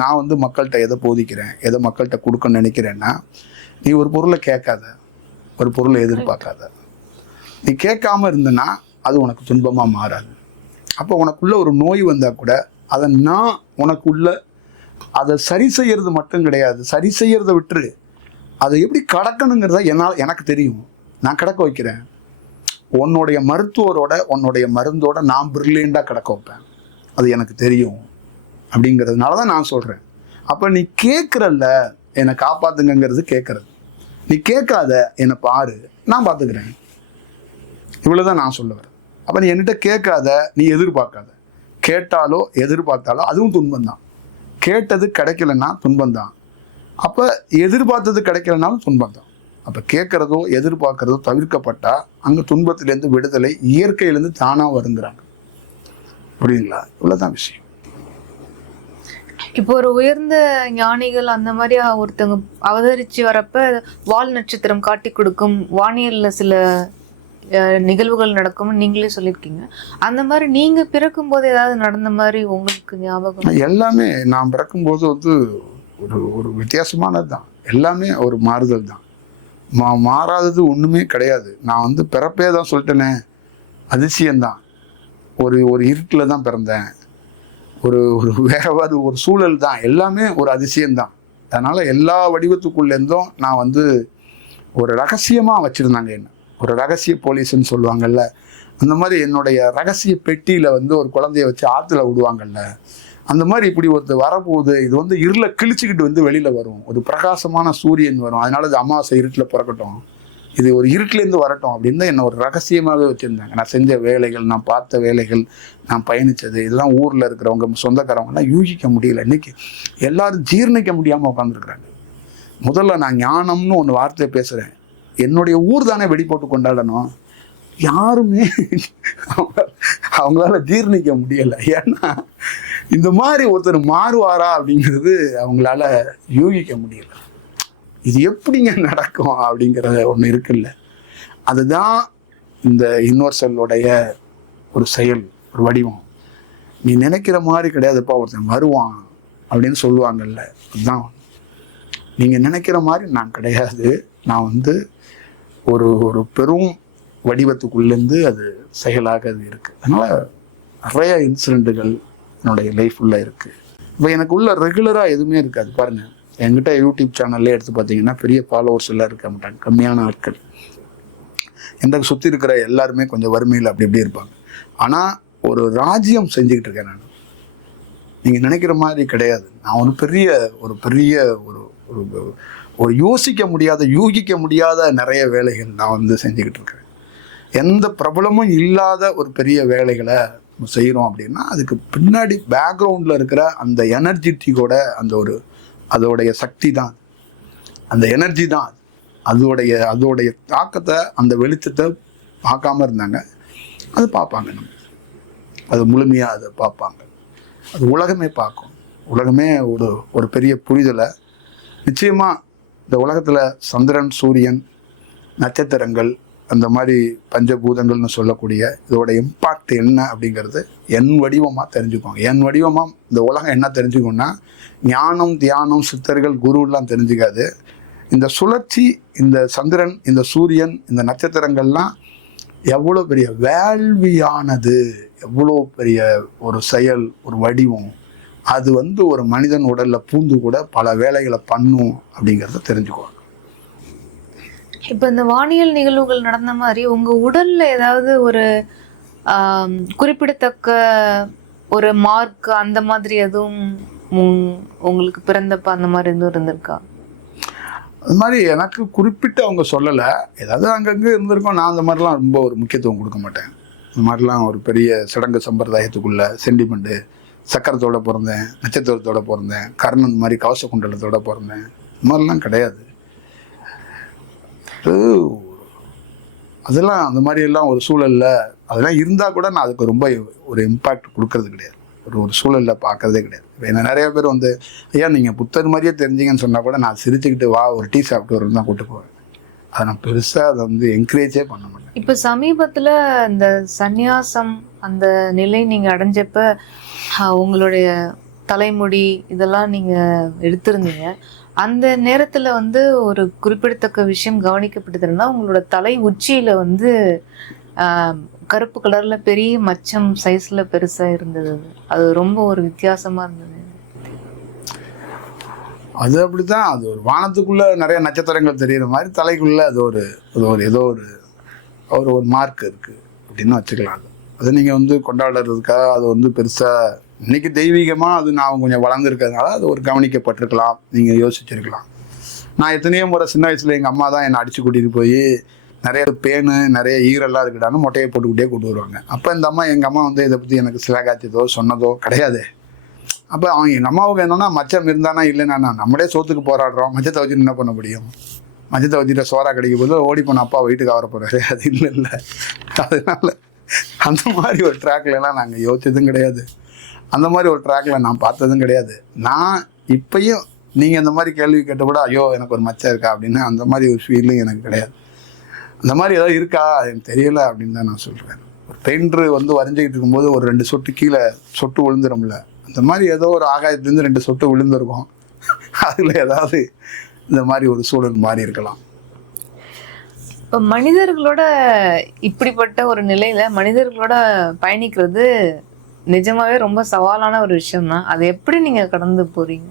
நான் வந்து மக்கள்கிட்ட எதை போதிக்கிறேன், எதை மக்கள்கிட்ட கொடுக்கணும்னு நினைக்கிறேன்னா, நீ ஒரு பொருளை கேட்காத, ஒரு பொருளை எதிர்பார்க்காத. நீ கேட்காம இருந்தனா அது உனக்கு துன்பமாக மாறாது. அப்போ உனக்குள்ள ஒரு நோய் வந்தால் கூட அதை நான் உனக்குள்ள அதை சரி செய்யறது மட்டும் கிடையாது, சரி செய்யறதை விட்டுரு, அதை எப்படி கடக்கணுங்கிறத எனக்கு தெரியும். நான் கடக்க வைக்கிறேன். உன்னுடைய மருத்துவரோட உன்னுடைய மருந்தோட நான் பிரில்லியண்டாக கடக்க வைப்பேன். அது எனக்கு தெரியும் அப்படிங்கிறதுனால தான் நான் சொல்கிறேன். அப்போ நீ கேட்குறல்ல என்னை காப்பாற்றுங்கிறது கேட்குறது. நீ கேட்காத என்னை பாரு, நான் பார்த்துக்கிறேன். இவ்வளோதான் நான் சொல்ல வரேன். அப்போ நீ என்கிட்ட கேட்காத, நீ எதிர்பார்க்காத. கேட்டாலோ எதிர்பார்த்தாலோ அதுவும் துன்பம்தான். கேட்டது கிடைக்கலன்னா துன்பம்தான். அப்போ எதிர்பார்த்தது கிடைக்கலனாலும் துன்பம்தான். அப்போ கேட்குறதோ எதிர்பார்க்குறதோ தவிர்க்கப்பட்டால் அங்கே துன்பத்திலேருந்து விடுதலை இயற்கையிலேருந்து தானாக வருங்கிறாங்க. புரியுங்களா? இவ்வளோதான் விஷயம். இப்போ ஒரு உயர்ந்த ஞானிகள் அந்த மாதிரி ஒருத்தவங்க அவதரிச்சு வரப்ப வால் நட்சத்திரம் காட்டி கொடுக்கும், வானியல்ல சில நிகழ்வுகள் நடக்கும்னு நீங்களே சொல்லியிருக்கீங்க. அந்த மாதிரி நீங்க பிறக்கும் போது ஏதாவது நடந்த மாதிரி உங்களுக்கு ஞாபகம்? எல்லாமே நான் பிறக்கும்போது வந்து ஒரு ஒரு வித்தியாசமானது தான். எல்லாமே ஒரு மாறுதல் தான். மாறாதது ஒன்றுமே கிடையாது. நான் வந்து பிறப்பே தான் சொல்லிட்டேனே, அதிசயம்தான். ஒரு ஒரு இருட்டில் தான் பிறந்தேன். ஒரு ஒரு வேறவாது ஒரு சூழல் தான். எல்லாமே ஒரு அதிசயம்தான். அதனால் எல்லா வடிவத்துக்குள்ளேருந்தும் நான் வந்து ஒரு ரகசியமாக வச்சுருந்தாங்க. என்ன ஒரு ரகசிய போலீஸ்ன்னு சொல்லுவாங்கல்ல, அந்த மாதிரி என்னுடைய ரகசிய பெட்டியில் வந்து ஒரு குழந்தைய வச்சு ஆற்றுல விடுவாங்கல்ல, அந்த மாதிரி இப்படி ஒருத்தர் வரப்போகுது, இது வந்து இருளை கிழிச்சிக்கிட்டு வந்து வெளியில் வரும், ஒரு பிரகாசமான சூரியன் வரும், அதனால இது அமாவாசை இருட்டில் பிறக்கட்டும், இது ஒரு இருட்டிலேருந்து வரட்டும் அப்படின்னு தான் என்னை ஒரு ரகசியமாகவே வச்சுருந்தாங்க. நான் செஞ்ச வேலைகள், நான் பார்த்த வேலைகள், நான் பயணித்தது, இதெல்லாம் ஊரில் இருக்கிறவங்க சொந்தக்காரவங்கலாம் யூகிக்க முடியல. இன்றைக்கி எல்லாரும் ஜீர்ணிக்க முடியாமல் உட்காந்துருக்குறாங்க. முதல்ல நான் ஞானம்னு ஒன்று வார்த்தையை பேசுகிறேன். என்னுடைய ஊர் தானே வெடி போட்டு கொண்டாடணும். யாருமே அவங்களால ஜீர்ணிக்க முடியலை. ஏன்னா இந்த மாதிரி ஒருத்தர் மாறுவாரா அப்படிங்கிறது அவங்களால யூகிக்க முடியல. இது எப்படிங்க நடக்கும் அப்படிங்கிறத ஒன்று இருக்குல்ல, அதுதான் இந்த யூனிவர்சலுடைய ஒரு செயல், ஒரு வடிவம். நீ நினைக்கிற மாதிரி கிடையாதுப்பா, ஒருத்தன் வருவான் அப்படின்னு சொல்லுவாங்கல்ல, அதுதான். நீங்கள் நினைக்கிற மாதிரி நான் கிடையாது. நான் வந்து ஒரு ஒரு பெரும் வடிவத்துக்குள்ளேருந்து அது செயலாக அது இருக்குது. அதனால் நிறைய இன்சிடெண்ட்டுகள் என்னுடைய லைஃப்புள்ள இருக்குது. இப்போ எனக்கு உள்ள ரெகுலராக எதுவுமே இருக்காது. பாருங்கள், என்கிட்ட யூடியூப் சேனல்லே எடுத்து பார்த்தீங்கன்னா பெரிய ஃபாலோவர்ஸ் எல்லாம் இருக்க மாட்டாங்க, கம்மியான ஆட்கள். எனக்கு சுற்றி இருக்கிற எல்லாருமே கொஞ்சம் வறுமையில் அப்படி இப்படி இருப்பாங்க. ஆனால் ஒரு ராஜ்யம் செஞ்சுக்கிட்டு இருக்கேன் நான். நீங்கள் நினைக்கிற மாதிரி கிடையாது. நான் ஒரு பெரிய ஒரு ஒரு யோசிக்க முடியாத, யூகிக்க முடியாத நிறைய வேலைகள் நான் வந்து செஞ்சுக்கிட்டு இருக்கிறேன். எந்த பிரபலமும் இல்லாத ஒரு பெரிய வேலைகளை செய்கிறோம் அப்படின்னா அதுக்கு பின்னாடி பேக்ரவுண்டில் இருக்கிற அந்த எனர்ஜெட்டிக்கோட அந்த ஒரு அதோடைய சக்தி தான், அந்த எனர்ஜி தான். அதோடைய தாக்கத்தை, அந்த வெளிச்சத்தை பார்க்காம இருந்தாங்க. அது பார்ப்பாங்க, நம்ம அது முழுமையாக அதை பார்ப்பாங்க. அது உலகமே பார்க்கும். உலகமே ஒரு பெரிய புரிதலை நிச்சயமாக இந்த உலகத்தில் சந்திரன், சூரியன், நட்சத்திரங்கள், அந்த மாதிரி பஞ்சபூதங்கள்னு சொல்லக்கூடிய இதோட இம்பாக்ட் என்ன அப்படிங்கிறது என் வடிவமாக தெரிஞ்சுக்குவாங்க. என் வடிவமாக இந்த உலகம் என்ன தெரிஞ்சுக்கணும்னா, ஞானம், தியானம், சித்தர்கள், குருலாம் தெரிஞ்சுக்காது. இந்த சுழற்சி, இந்த சந்திரன், இந்த சூரியன், இந்த நட்சத்திரங்கள்லாம் எவ்வளோ பெரிய வேள்வியானது, எவ்வளோ பெரிய ஒரு செயல், ஒரு வடிவம், அது வந்து ஒரு மனிதன் உடலில் பூந்து கூட பல வேலைகளை பண்ணும் அப்படிங்கிறத தெரிஞ்சுக்குவாங்க. இப்போ இந்த வானியல் நிகழ்வுகள் நடந்த மாதிரி உங்க உடல்ல ஏதாவது ஒரு குறிப்பிடத்தக்க ஒரு மார்க் அந்த மாதிரி எதுவும் உங்களுக்கு பிறந்தப்ப அந்த மாதிரி எதுவும் இருந்திருக்கா? அது மாதிரி எனக்கு குறிப்பிட்டு அவங்க சொல்லலை. ஏதாவது அங்கங்கே இருந்திருக்கோம். நான் அந்த மாதிரிலாம் ரொம்ப ஒரு முக்கியத்துவம் கொடுக்க மாட்டேன். இந்த மாதிரிலாம் ஒரு பெரிய சடங்கு சம்பிரதாயத்துக்குள்ள சென்டிமெண்ட்டு, சக்கரத்தோடு பிறந்தேன், நட்சத்திரத்தோடு பிறந்தேன், கர்ணன் மாதிரி கவச குண்டலத்தோடு பிறந்தேன், இந்த மாதிரிலாம் கிடையாது. அதெல்லாம் அந்த மாதிரியெல்லாம் ஒரு சூழலில் அதெல்லாம் இருந்தால் கூட நான் அதுக்கு ரொம்ப ஒரு இம்பேக்ட் கொடுக்கறது கிடையாது. ஒரு சூழலில் பார்க்கறதே கிடையாது. ஏன்னா நிறைய பேர் வந்து, ஐயா நீங்கள் புத்தர் மாதிரியே தெரிஞ்சிங்கன்னு சொன்னால் கூட நான் சிரிச்சுக்கிட்டு வா ஒரு டீ சாப்பிட்டு வரணும் தான் கூட்டு போவேன். அதை நான் பெருசாக அதை வந்து என்கரேஜே பண்ண மாட்டேன். இப்போ சமீபத்தில் இந்த சந்நியாசம் அந்த நிலை நீங்கள் அடைஞ்சப்ப உங்களுடைய தலைமுடி இதெல்லாம் நீங்க எடுத்திருந்தீங்க. அந்த நேரத்துல வந்து ஒரு குறிப்பிடத்தக்க விஷயம் கவனிக்கப்பட்டதுன்னா, உங்களோட தலை உச்சியில வந்து கருப்பு கலர்ல பெரிய மச்சம் சைஸ்ல பெருசா இருந்தது. அது ரொம்ப ஒரு வித்தியாசமா இருந்தது. அது அப்படித்தான். அது ஒரு வானத்துக்குள்ள நிறைய நட்சத்திரங்கள் தெரியுற மாதிரி தலைக்குள்ள அது ஒரு ஏதோ ஒரு மார்க் இருக்கு அப்படின்னு வச்சுக்கலாம். அதை நீங்க வந்து கொண்டாடுறதுக்காக அது வந்து பெருசா இன்னைக்கு தெய்வீகமா அது நான் கொஞ்சம் வளர்ந்துருக்கிறதுனால அது ஒரு கவனிக்கப்பட்டிருக்கலாம், நீங்க யோசிச்சிருக்கலாம். நான் எத்தனையோ முறை சின்ன வயசுல எங்க அம்மா தான் என்னை அடிச்சு கூட்டிட்டு போய் நிறைய பேனு நிறைய ஈரெல்லாம் இருக்குடான்னு மொட்டையை போட்டுக்கிட்டே கூட்டு வருவாங்க. அப்போ இந்த அம்மா எங்கள் அம்மா வந்து இதை பற்றி எனக்கு சிலகாச்சதோ சொன்னதோ கிடையாது. அப்போ அவங்க எங்கள் அம்மாவுக்கு என்னன்னா மச்சம் இருந்தானா இல்லைன்னா நம்மளே சோத்துக்கு போராடுறோம், மச்சத்தை வச்சுட்டு என்ன பண்ண முடியும், மச்சத்தை வச்சுட்டு சோறா கிடைக்கும் போது ஓடி போன அப்பா வீட்டுக்கு வர போகிறாரு, அது இல்லை. அதனால அந்த மாதிரி ஒரு ட்ராக்லாம் நாங்கள் யோசிச்சதும் கிடையாது, அந்த மாதிரி ஒரு ட்ராக்ல நான் பார்த்ததும் கிடையாது. நான் இப்பயும் நீங்கள் இந்த மாதிரி கேள்வி கேட்ட கூட ஐயோ எனக்கு ஒரு மச்சம் இருக்கா அப்படின்னு அந்த மாதிரி ஒரு ஃபீலிங் எனக்கு கிடையாது. அந்த மாதிரி ஏதாவது இருக்கா எனக்கு தெரியல அப்படின்னு தான் நான் சொல்கிறேன். ஒரு பெயிண்டர் வந்து வரைஞ்சிக்கிட்டு இருக்கும்போது ஒரு 2 சொட்டு கீழே சொட்டு விழுந்துரும்ல, அந்த மாதிரி ஏதோ ஒரு ஆகாயத்துலேருந்து 2 சொட்டு விழுந்திருக்கும். அதில் ஏதாவது இந்த மாதிரி ஒரு சூழல் மாறி இருக்கலாம். இப்போ மனிதர்களோட இப்படிப்பட்ட ஒரு நிலையில மனிதர்களோட பயணிக்கிறது நிஜமாவே ரொம்ப சவாலான ஒரு விஷயம் தான். அதை எப்படி நீங்க கடந்து போறீங்க?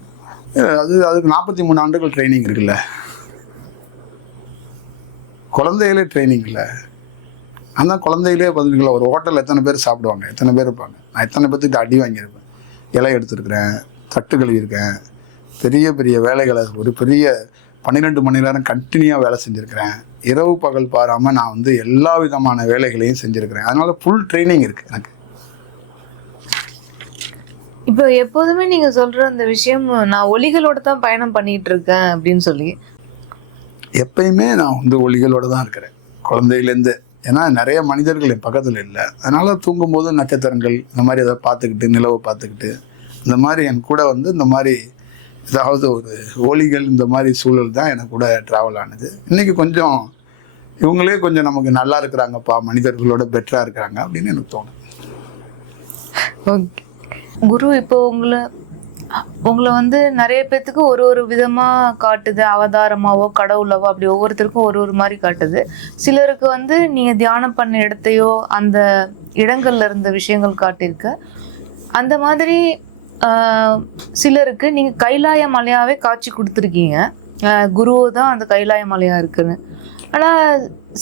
அதுக்கு 43 ஆண்டுகள் ட்ரைனிங் இருக்குல்ல, குழந்தைகளே ட்ரைனிங் இல்லை. அந்த குழந்தைகளே பதிலுங்களா ஒரு ஹோட்டலில் எத்தனை பேர் சாப்பிடுவாங்க, எத்தனை பேர் இருப்பாங்க. நான் எத்தனை பேர்த்துக்கு அடி வாங்கியிருப்பேன், இலை எடுத்துருக்கிறேன், தட்டு கழுவிருக்கேன், பெரிய பெரிய வேலைகளை ஒரு பெரிய 12 மணி நேரம் கண்டினியூவாக வேலை செஞ்சுருக்கிறேன். இரவு பகல் பாராமல் நான் வந்து எல்லா விதமான வேலைகளையும் செஞ்சுருக்கிறேன். அதனால ஃபுல் ட்ரைனிங் இருக்குது எனக்கு. இப்போ எப்போதுமே நீங்க சொல்ற அந்த விஷயம், நான் ஒலிகளோட தான் பயணம் பண்ணிட்டு இருக்கேன் அப்படின்னு சொல்லி, எப்பயுமே நான் வந்து ஒலிகளோடு தான் இருக்கிறேன் குழந்தையிலேருந்து. ஏன்னா நிறைய மனிதர்கள் என் பக்கத்தில் இல்லை, அதனால தூங்கும்போது நட்சத்திரங்கள் இந்த மாதிரி எதாவது பார்த்துக்கிட்டு நிலவை பார்த்துக்கிட்டு இந்த மாதிரி என் கூட வந்து இந்த மாதிரி ஏதாவது ஒரு ஒலிகள் இந்த மாதிரி சூழல் தான் எனக்கு கூட ட்ராவல் ஆனது. இன்றைக்கி கொஞ்சம் இவங்களே கொஞ்சம் நமக்கு நல்லா இருக்கிறாங்கப்பா, மனிதர்களோட பெட்டராக இருக்கிறாங்க அப்படின்னு எனக்கு தோணும். ஓகே குரு, இப்போ உங்களை வந்து நிறைய பேர்த்துக்கு ஒரு ஒரு விதமா காட்டுது, அவதாரமாவோ கடவுளாவோ அப்படி ஒவ்வொருத்தருக்கும் ஒரு ஒரு மாதிரி காட்டுது. சிலருக்கு வந்து நீங்க தியானம் பண்ண இடத்தையோ அந்த இடங்கள்ல இருந்த விஷயங்கள் காட்டியிருக்க. அந்த மாதிரி சிலருக்கு நீங்க கைலாய மலையாவே காட்சி கொடுத்துருக்கீங்க, குருவோ தான் அந்த கைலாய மலையா இருக்குன்னு. ஆனா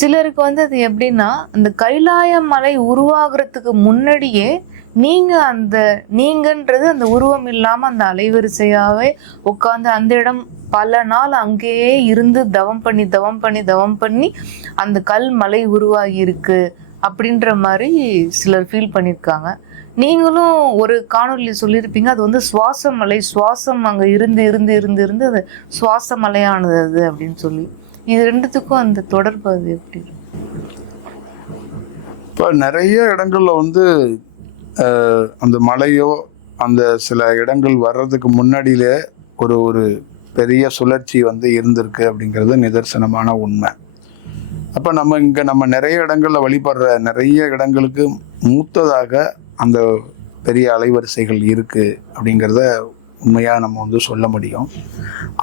சிலருக்கு வந்து அது எப்படின்னா, அந்த கைலாய மலை உருவாகிறதுக்கு முன்னாடியே நீங்கன்றது அந்த உருவம் இல்லாம அந்த அலைவரிசையாவே உட்காந்து அந்த இடம் பல நாள் அங்கேயே இருந்து தவம் பண்ணி அந்த கல் மலை உருவாகி இருக்கு அப்படின்ற மாதிரி சிலர் ஃபீல் பண்ணியிருக்காங்க. நீங்களும் ஒரு காணொலி சொல்லியிருப்பீங்க, அது வந்து சுவாச மலை, சுவாசம் அங்க இருந்து அது சுவாச மலையானது அது அப்படின்னு சொல்லி. இது ரெண்டுத்துக்கும் அந்த தொடர்பு அது எப்படி? இப்போ நிறைய இடங்கள்ல வந்து அந்த மலையோ அந்த சில இடங்கள் வர்றதுக்கு முன்னாடியிலே ஒரு பெரிய சுழற்சி வந்து இருந்திருக்கு அப்படிங்கிறது நிதர்சனமான உண்மை. அப்போ நம்ம நிறைய இடங்களில் வழிபடுற நிறைய இடங்களுக்கு மூத்ததாக அந்த பெரிய அலைவரிசைகள் இருக்குது அப்படிங்கிறத உண்மையாக நம்ம வந்து சொல்ல முடியும்.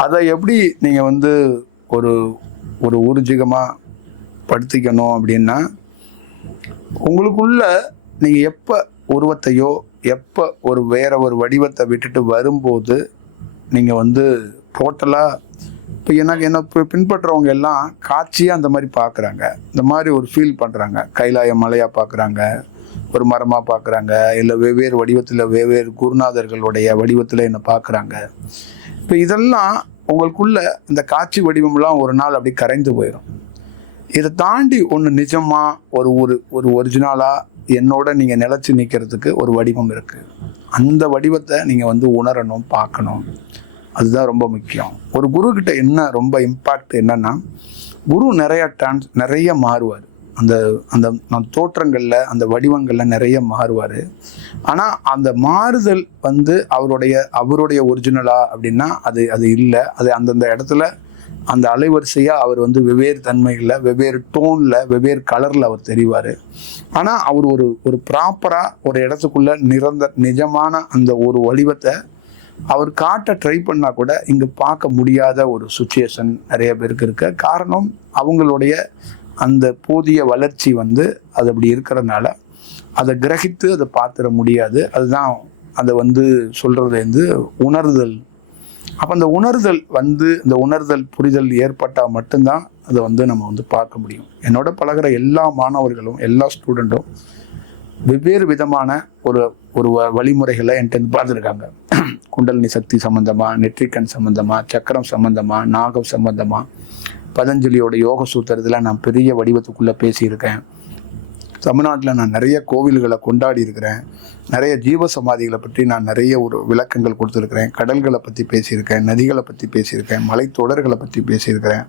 அதை எப்படி நீங்கள் வந்து ஒரு ஊர்ஜிகமாக படுத்திக்கணும் அப்படின்னா, உங்களுக்குள்ள நீங்கள் எப்போ உருவத்தையோ எப்போ வேற ஒரு வடிவத்தை விட்டுட்டு வரும்போது நீங்கள் வந்து டோட்டலாக இப்போ என்ன பின்பற்றுறவங்க எல்லாம் காட்சியாக அந்த மாதிரி பார்க்குறாங்க, இந்த மாதிரி ஒரு ஃபீல் பண்ணுறாங்க. கைலாய மலையாக பார்க்குறாங்க, ஒரு மரமாக பார்க்குறாங்க, இல்லை வெவ்வேறு வடிவத்தில் வெவ்வேறு குருநாதர்களுடைய வடிவத்தில் என்ன பார்க்குறாங்க. இப்போ இதெல்லாம் உங்களுக்குள்ள இந்த காட்சி வடிவம்லாம் ஒரு நாள் அப்படி கரைந்து போயிடும். இதை தாண்டி ஒன்று நிஜமாக ஒரு ஒரிஜினலாக என்னோட நீங்கள் நிலச்சி நிற்கிறதுக்கு ஒரு வடிவம் இருக்குது. அந்த வடிவத்தை நீங்கள் வந்து உணரணும், பார்க்கணும். அதுதான் ரொம்ப முக்கியம். ஒரு குருக்கிட்ட என்ன ரொம்ப இம்பேக்ட் என்னன்னா, குரு நிறைய மாறுவார். அந்த தோற்றங்களில் அந்த வடிவங்களில் நிறைய மாறுவார். ஆனால் அந்த மாறுதல் வந்து அவருடைய ஒரிஜினலா அப்படின்னா அது இல்லை. அது அந்தந்த இடத்துல அந்த அலைவரிசையாக அவர் வந்து வெவ்வேறு தன்மைகளில், வெவ்வேறு டோனில், வெவ்வேறு கலரில் அவர் தெரிவார். ஆனால் அவர் ஒரு ப்ராப்பராக ஒரு இடத்துக்குள்ள நிஜமான அந்த ஒரு வடிவத்தை அவர் காட்ட ட்ரை பண்ணால் கூட இங்கே பார்க்க முடியாத ஒரு சுச்சுவேஷன் நிறைய பேருக்கு இருக்க காரணம் அவங்களுடைய அந்த போதிய வளர்ச்சி வந்து அது அப்படி இருக்கிறதுனால அதை கிரகித்து அதை பார்த்துட முடியாது. அதுதான் அதை வந்து சொல்கிறது வந்து உணர்தல். அப்போ அந்த உணர்தல் வந்து இந்த உணர்தல் புரிதல் ஏற்பட்டால் மட்டும்தான் அதை வந்து நம்ம வந்து பார்க்க முடியும். என்னோட பழகிற எல்லா மாணவர்களும் எல்லா ஸ்டூடெண்ட்டும் வெவ்வேறு விதமான ஒரு ஒரு வழிமுறைகளை என்கிட்ட பார்த்துருக்காங்க. குண்டலினி சக்தி சம்பந்தமாக, நெற்றிக்கண் சம்பந்தமாக, சக்கரம் சம்பந்தமாக, நாகம் சம்பந்தமாக, பதஞ்சலியோட யோக சூத்திரத்தில் நான் பெரிய வடிவத்துக்குள்ளே பேசியிருக்கேன். தமிழ்நாட்டில் நான் நிறைய கோவில்களை கொண்டாடி இருக்கிறேன். நிறைய ஜீவ சமாதிகளை பற்றி நான் நிறைய ஒரு விளக்கங்கள் கொடுத்துருக்கிறேன். கடல்களை பற்றி பேசியிருக்கேன், நதிகளை பற்றி பேசியிருக்கேன், மலைத்தொடர்களை பற்றி பேசியிருக்கிறேன்.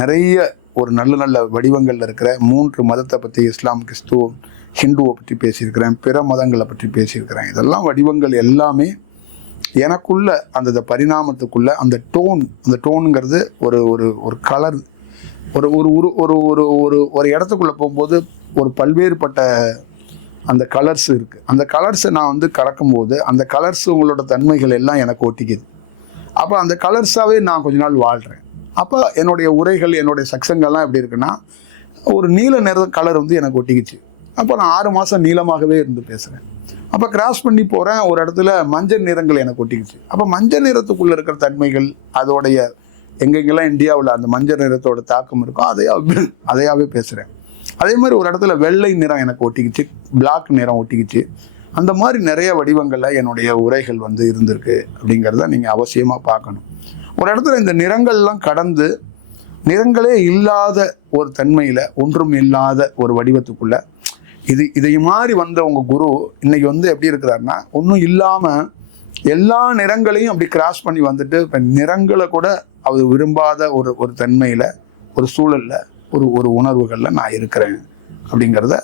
நிறைய ஒரு நல்ல நல்ல வடிவங்களில் இருக்கிற 3 மதத்தை பற்றி, இஸ்லாம், கிறிஸ்துவ, ஹிந்துவை பற்றி பேசியிருக்கிறேன். பிற மதங்களை பற்றி பேசியிருக்கிறேன். இதெல்லாம் வடிவங்கள் எல்லாமே எனக்குள்ள அந்த பரிணாமத்துக்குள்ள அந்த டோனுங்கிறது ஒரு ஒரு ஒரு கலர், ஒரு ஒரு ஒரு ஒரு ஒரு ஒரு இடத்துக்குள்ளே போகும்போது ஒரு பல்வேறுபட்ட அந்த கலர்ஸ் இருக்குது. அந்த கலர்ஸை நான் வந்து கறக்கும்போது அந்த கலர்ஸ் உங்களோட தன்மைகள் எல்லாம் எனக்கு ஒட்டிக்குது. அப்போ அந்த கலர்ஸாகவே நான் கொஞ்ச நாள் வாழ்கிறேன். அப்போ என்னுடைய உரைகள், என்னுடைய சக்சங்கள்லாம் எப்படி இருக்குன்னா, ஒரு நீல நிற கலர் வந்து எனக்கு ஒட்டிக்கிச்சு. அப்போ நான் 6 மாதம் நீளமாகவே இருந்து பேசுகிறேன். அப்போ கிராஸ் பண்ணி போகிறேன், ஒரு இடத்துல மஞ்சள் நிறங்கள் எனக்கு ஒட்டிக்கிச்சு. அப்போ மஞ்சள் நிறத்துக்குள்ளே இருக்கிற தன்மைகள், அதோடைய எங்கெங்கெல்லாம் இந்தியாவில் அந்த மஞ்சள் நிறத்தோட தாக்கம் இருக்கோ அதையாவே பேசுகிறேன். அதே மாதிரி ஒரு இடத்துல வெள்ளை நிறம் எனக்கு ஒட்டிக்கிச்சு, பிளாக் நிறம் ஒட்டிக்கிச்சு. அந்த மாதிரி நிறைய வடிவங்களில் என்னுடைய உரைகள் வந்து இருந்திருக்கு. அப்படிங்கிறத நீங்கள் அவசியமாக பார்க்கணும். ஒரு இடத்துல இந்த நிறங்கள்லாம் கடந்து நிறங்களே இல்லாத ஒரு தன்மையில், ஒன்றும் இல்லாத ஒரு வடிவத்துக்குள்ள இதை மாதிரி வந்த உங்கள் குரு இன்னைக்கு வந்து எப்படி இருக்கிறாருன்னா, ஒன்றும் இல்லாமல் எல்லா நிறங்களையும் அப்படி கிராஸ் பண்ணி வந்துட்டு இப்போ நிறங்களை கூட அவர் விரும்பாத ஒரு தன்மையில், ஒரு சூழலில், ஒரு உணர்வுகளில் நான் இருக்கிறேன். அப்படிங்கிறத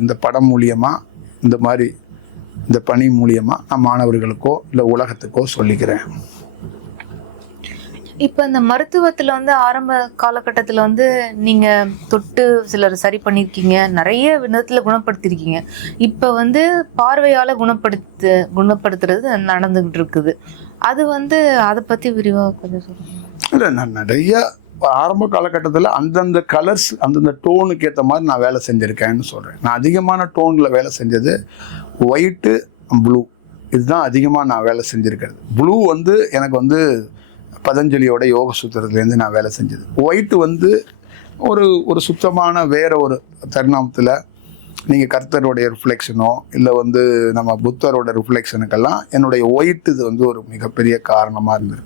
இந்த படம் மூலியமாக, இந்த மாதிரி இந்த பணி மூலியமாக நான் மாணவர்களுக்கோ இல்லை உலகத்துக்கோ சொல்லிக்கிறேன். இப்போ இந்த மருத்துவத்தில் வந்து ஆரம்ப காலகட்டத்தில் வந்து நீங்கள் தொட்டு சிலர் சரி பண்ணியிருக்கீங்க, நிறைய விதத்தில் குணப்படுத்தியிருக்கீங்க. இப்போ வந்து பார்வையால் குணப்படுத்துறது நடந்துகிட்டு இருக்குது. அது வந்து அதை பற்றி விரிவாக கொஞ்சம் சொல்லுங்கள். இல்லை, நான் நிறைய ஆரம்ப காலகட்டத்தில் அந்தந்த கலர்ஸ், அந்தந்த டோனுக்கு ஏற்ற மாதிரி நான் வேலை செஞ்சுருக்கேன்னு சொல்கிறேன். நான் அதிகமான டோனில் வேலை செஞ்சது ஒயிட்டு, ப்ளூ. இதுதான் அதிகமாக நான் வேலை செஞ்சுருக்கிறது. ப்ளூ வந்து எனக்கு வந்து பதஞ்சலியோட யோக சூத்திரத்துலேருந்து நான் வேலை செஞ்சது. ஒயிட்டு வந்து ஒரு சுத்தமான வேற ஒரு தருணத்தில் நீங்கள் கர்த்தருடைய ரிஃப்ளெக்ஷனோ இல்லை வந்து நம்ம புத்தரோட ரிஃப்ளெக்ஷனுக்கெல்லாம் என்னுடைய ஒயிட்டு இது வந்து ஒரு மிகப்பெரிய காரணமாக இருந்தது.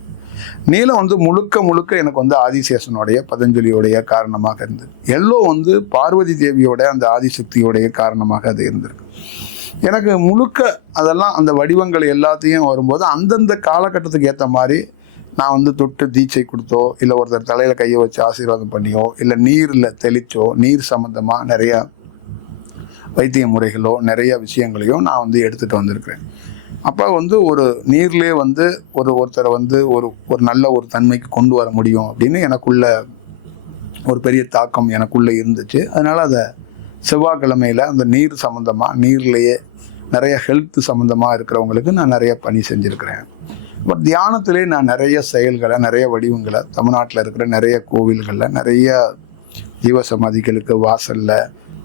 நீலம் வந்து முழுக்க எனக்கு வந்து ஆதிசேஷனுடைய, பதஞ்சலியோடைய காரணமாக இருந்தது. எல்லோ வந்து பார்வதி தேவியோட அந்த ஆதிசக்தியோடைய காரணமாக அது இருந்திருக்கு. எனக்கு முழுக்க அதெல்லாம் அந்த வடிவங்கள் எல்லாத்தையும் வரும்போது அந்தந்த காலகட்டத்துக்கு ஏற்ற மாதிரி நான் வந்து தொட்டு தீட்சை கொடுத்தோ, இல்லை ஒருத்தர் தலையில் கையை வச்சு ஆசீர்வாதம் பண்ணியோ, இல்லை நீரில் தெளிச்சோ, நீர் சம்மந்தமாக நிறையா வைத்திய முறைகளோ நிறைய விஷயங்களையும் நான் வந்து எடுத்துகிட்டு வந்திருக்கிறேன். அப்போ வந்து ஒரு நீர்லேயே வந்து ஒருத்தரை வந்து ஒரு நல்ல ஒரு தன்மைக்கு கொண்டு வர முடியும் அப்படின்னு எனக்குள்ள ஒரு பெரிய தாக்கம் எனக்குள்ளே இருந்துச்சு. அதனால் அதை செவ்வாய்க்கிழமையில் அந்த நீர் சம்மந்தமாக, நீர்லேயே நிறைய ஹெல்த் சம்மந்தமாக இருக்கிறவங்களுக்கு நான் நிறைய பணி செஞ்சுருக்கிறேன். பட் தியானத்திலே நான் நிறைய செயல்களை, நிறைய வடிவங்களை தமிழ்நாட்டில் இருக்கிற நிறைய கோவில்களில், நிறைய ஜீவசமாதிகளுக்கு வாசலில்,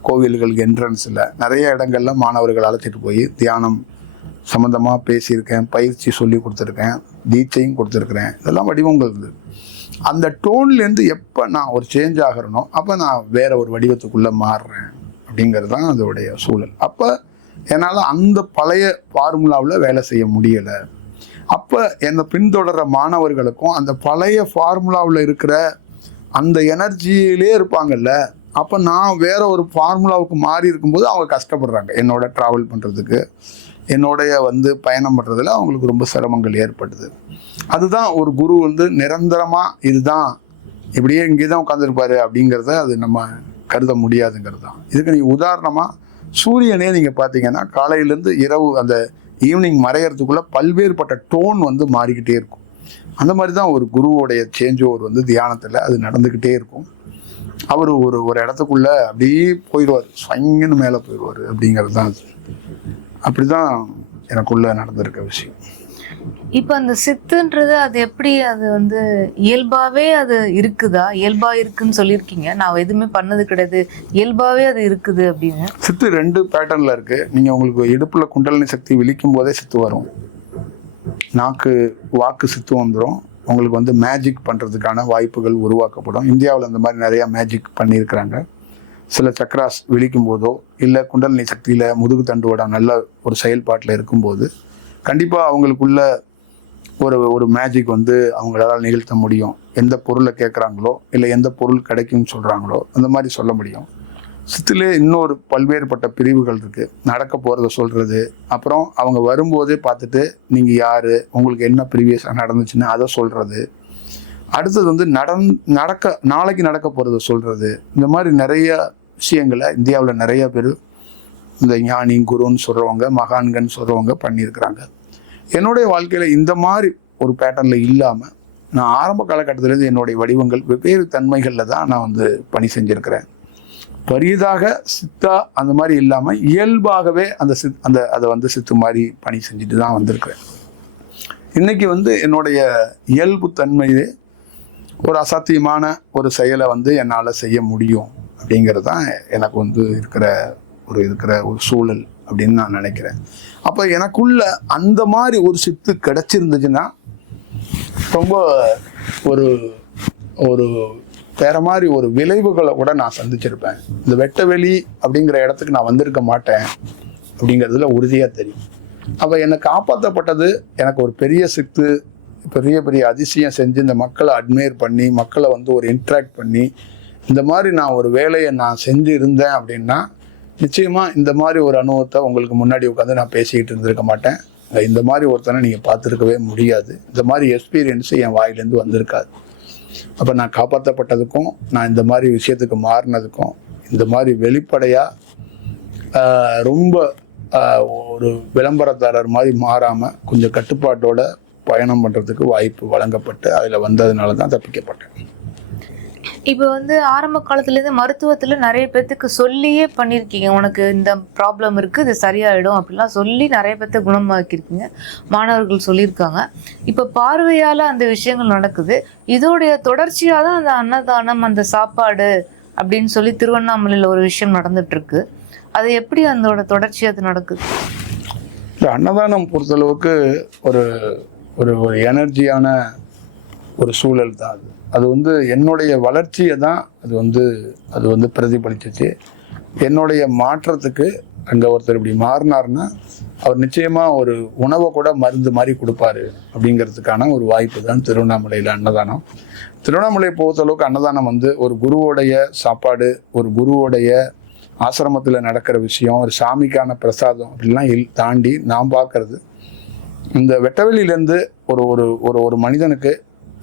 கோவில்களுக்கு என்ட்ரன்ஸில் நிறைய இடங்கள்ல மாணவர்கள் அழைச்சிட்டு போய் தியானம் சம்மந்தமாக பேசியிருக்கேன், பயிற்சி சொல்லி கொடுத்துருக்கேன், தீட்சையும் கொடுத்துருக்குறேன். இதெல்லாம் வடிவங்கள் இருந்தது. அந்த டோன்லேருந்து எப்போ நான் ஒரு சேஞ்ச் ஆகிறனோ அப்போ நான் வேற ஒரு வடிவத்துக்குள்ளே மாறுறேன். அப்படிங்கிறது தான் அதோடைய சூழல். அப்போ என்னால் அந்த பழைய ஃபார்முலாவில் வேலை செய்ய முடியலை. அப்போ என்னை பின்தொடர்கிற மாணவர்களுக்கும் அந்த பழைய ஃபார்முலாவில் இருக்கிற அந்த எனர்ஜியிலே இருப்பாங்கல்ல, அப்போ நான் வேற ஒரு ஃபார்முலாவுக்கு மாறி இருக்கும்போது அவங்க கஷ்டப்படுறாங்க. என்னோட ட்ராவல் பண்ணுறதுக்கு, என்னோடைய வந்து பயணம் பண்ணுறதுல அவங்களுக்கு ரொம்ப சிரமங்கள் ஏற்படுது. அதுதான் ஒரு குரு வந்து நிரந்தரமாக இதுதான் இப்படியே இங்கே தான் உட்காந்துருப்பாரு அப்படிங்கிறத அது நம்ம கருத முடியாதுங்கிறது தான். இதுக்கு நீங்கள் உதாரணமாக சூரியனே நீங்கள் பார்த்தீங்கன்னா காலையிலேருந்து இரவு அந்த ஈவினிங் மறையறதுக்குள்ளே பல்வேறுபட்ட டோன் வந்து மாறிக்கிட்டே இருக்கும். அந்த மாதிரி தான் ஒரு குருவோடைய சேஞ்ச் ஓவர் வந்து தியானத்தில் அது நடந்துக்கிட்டே இருக்கும். அவர் ஒரு இடத்துக்குள்ளே அப்படியே போயிடுவார், ஸ்வங்கன்னு மேலே போயிடுவார் அப்படிங்கிறது தான். அப்படி தான் எனக்குள்ள நடந்திருக்க விஷயம். இப்ப அந்த சித்துன்றது அது எப்படி, அது வந்து இயல்பாவே அது இருக்குதா? இயல்பா இருக்குன்னு சொல்லியிருக்கீங்க, நான் எதுவுமே பண்ணது கிடையாது, இயல்பாவே அது இருக்குது அப்படின்னு. சித்து 2 பேட்டர்ன்ல இருக்கு. நீங்க உங்களுக்கு இடுப்புல குண்டலினி சக்தி விழிக்கும் போதே சித்து வரும், நாக்கு வாக்கு சித்து வந்துடும். உங்களுக்கு வந்து மேஜிக் பண்றதுக்கான வாய்ப்புகள் உருவாக்கப்படும். இந்தியாவில் அந்த மாதிரி நிறைய மேஜிக் பண்ணியிருக்கிறாங்க. சில சக்ராஸ் விழிக்கும் போதோ இல்லை குண்டலினி சக்தியில முதுகு தண்டுவட நல்ல ஒரு செயல்பாட்டில் இருக்கும்போது கண்டிப்பாக அவங்களுக்குள்ள ஒரு மேஜிக் வந்து அவங்களால நிகழ்த்த முடியும். எந்த பொருளை கேட்குறாங்களோ இல்லை எந்த பொருள் கிடைக்கும்னு சொல்கிறாங்களோ அந்த மாதிரி சொல்ல முடியும். சித்திலே இன்னொரு பல்வேறுபட்ட பிரிவுகள் இருக்குது. நடக்க போகிறத சொல்கிறது, அப்புறம் அவங்க வரும்போதே பார்த்துட்டு நீங்கள் யார், உங்களுக்கு என்ன ப்ரீவியஸாக நடந்துச்சுன்னு அதை சொல்கிறது. அடுத்தது வந்து நாளைக்கு நடக்க போகிறத சொல்கிறது. இந்த மாதிரி நிறைய விஷயங்களை இந்தியாவில் நிறைய பேர் இந்த ஞானி குருன்னு சொல்கிறவங்க, மகான்கன்னு சொல்கிறவங்க பண்ணியிருக்கிறாங்க. என்னுடைய வாழ்க்கையில் இந்த மாதிரி ஒரு பேட்டர்னில் இல்லாமல் நான் ஆரம்ப காலகட்டத்திலேருந்து என்னுடைய வடிவங்கள் வெவ்வேறு தன்மைகளில் தான் நான் வந்து பணி செஞ்சுருக்கிறேன். பெரியதாக சித்தா அந்த மாதிரி இல்லாமல் இயல்பாகவே அதை வந்து சித்து மாதிரி பணி செஞ்சுட்டு தான் வந்திருக்கிறேன். இன்னைக்கு வந்து என்னுடைய இயல்பு தன்மையே ஒரு அசாத்தியமான ஒரு செயலை வந்து என்னால் செய்ய முடியும் அப்படிங்கிறது தான் எனக்கு வந்து இருக்கிற ஒரு சூழல் அப்படின்னு நான் நினைக்கிறேன். அப்போ எனக்குள்ள அந்த மாதிரி ஒரு சித்து கிடைச்சிருந்துச்சுன்னா ரொம்ப ஒரு ஒரு வேற மாதிரி ஒரு விளைவுகளை கூட நான் சந்திச்சிருப்பேன். இந்த வெட்டவெளி அப்படிங்கிற இடத்துக்கு நான் வந்திருக்க மாட்டேன் அப்படிங்கிறதுல உறுதியாக தெரியும். அப்போ என்னை காப்பாற்றப்பட்டது எனக்கு ஒரு பெரிய சித்து, பெரிய பெரிய அதிசயம் செஞ்சு இந்த மக்களை அட்மையர் பண்ணி மக்களை வந்து ஒரு இன்ட்ராக்ட் பண்ணி இந்த மாதிரி நான் ஒரு வேலையை நான் செஞ்சு இருந்தேன் அப்படின்னா நிச்சயமாக இந்த மாதிரி ஒரு அனுபவத்தை உங்களுக்கு முன்னாடி உட்காந்து நான் பேசிக்கிட்டு இருந்திருக்க மாட்டேன். இந்த மாதிரி ஒருத்தனை நீங்கள் பார்த்துருக்கவே முடியாது. இந்த மாதிரி எக்ஸ்பீரியன்ஸு என் வாயிலேருந்து வந்திருக்காது. அப்போ நான் காப்பாற்றப்பட்டதுக்கும் நான் இந்த மாதிரி விஷயத்துக்கு மாறினதுக்கும் இந்த மாதிரி வெளிப்படையாக ரொம்ப ஒரு விளம்பரதாரர் மாதிரி மாறாமல் கொஞ்சம் கட்டுப்பாட்டோட பயணம் பண்ணுறதுக்கு வாய்ப்பு வழங்கப்பட்டு அதில் வந்ததுனால தான் தப்பிக்கப்பட்டேன். இப்போ வந்து ஆரம்ப காலத்துலேருந்து மருத்துவத்தில் நிறைய பேர்த்துக்கு சொல்லியே பண்ணியிருக்கீங்க, உனக்கு இந்த ப்ராப்ளம் இருக்குது, இது சரியாயிடும் அப்படிலாம் சொல்லி நிறைய பேர்த்த குணமாக்கியிருக்கீங்க, மாணவர்கள் சொல்லியிருக்காங்க. இப்போ பார்வையால் அந்த விஷயங்கள் நடக்குது. இதோடைய தொடர்ச்சியாக தான் அந்த அன்னதானம், அந்த சாப்பாடு அப்படின்னு சொல்லி திருவண்ணாமலையில் ஒரு விஷயம் நடந்துட்டுருக்கு. அது எப்படி அதோட தொடர்ச்சி அது நடக்குது? இந்த அன்னதானம் பொறுத்தளவுக்கு ஒரு ஒரு ஒரு எனர்ஜியான ஒரு சூழல் தான் அது. அது வந்து என்னுடைய வளர்ச்சியை தான் அது வந்து பிரதிபலிச்சிச்சு. என்னுடைய மாற்றத்துக்கு அங்கே ஒருத்தர் இப்படி மாறினார்னா அவர் நிச்சயமாக ஒரு உணவை கூட மருந்து மாதிரி கொடுப்பாரு அப்படிங்கிறதுக்கான ஒரு வாய்ப்பு தான் திருவண்ணாமலையில் அன்னதானம். திருவண்ணாமலையை பொறுத்தளவுக்கு அன்னதானம் வந்து ஒரு குருவோடைய சாப்பாடு, ஒரு குருவோடைய ஆசிரமத்தில் நடக்கிற விஷயம், ஒரு சாமிக்கான பிரசாதம் அப்படிலாம் தாண்டி நான் பார்க்கறது இந்த வெட்டவெளியிலேருந்து ஒரு ஒரு ஒரு ஒரு மனிதனுக்கு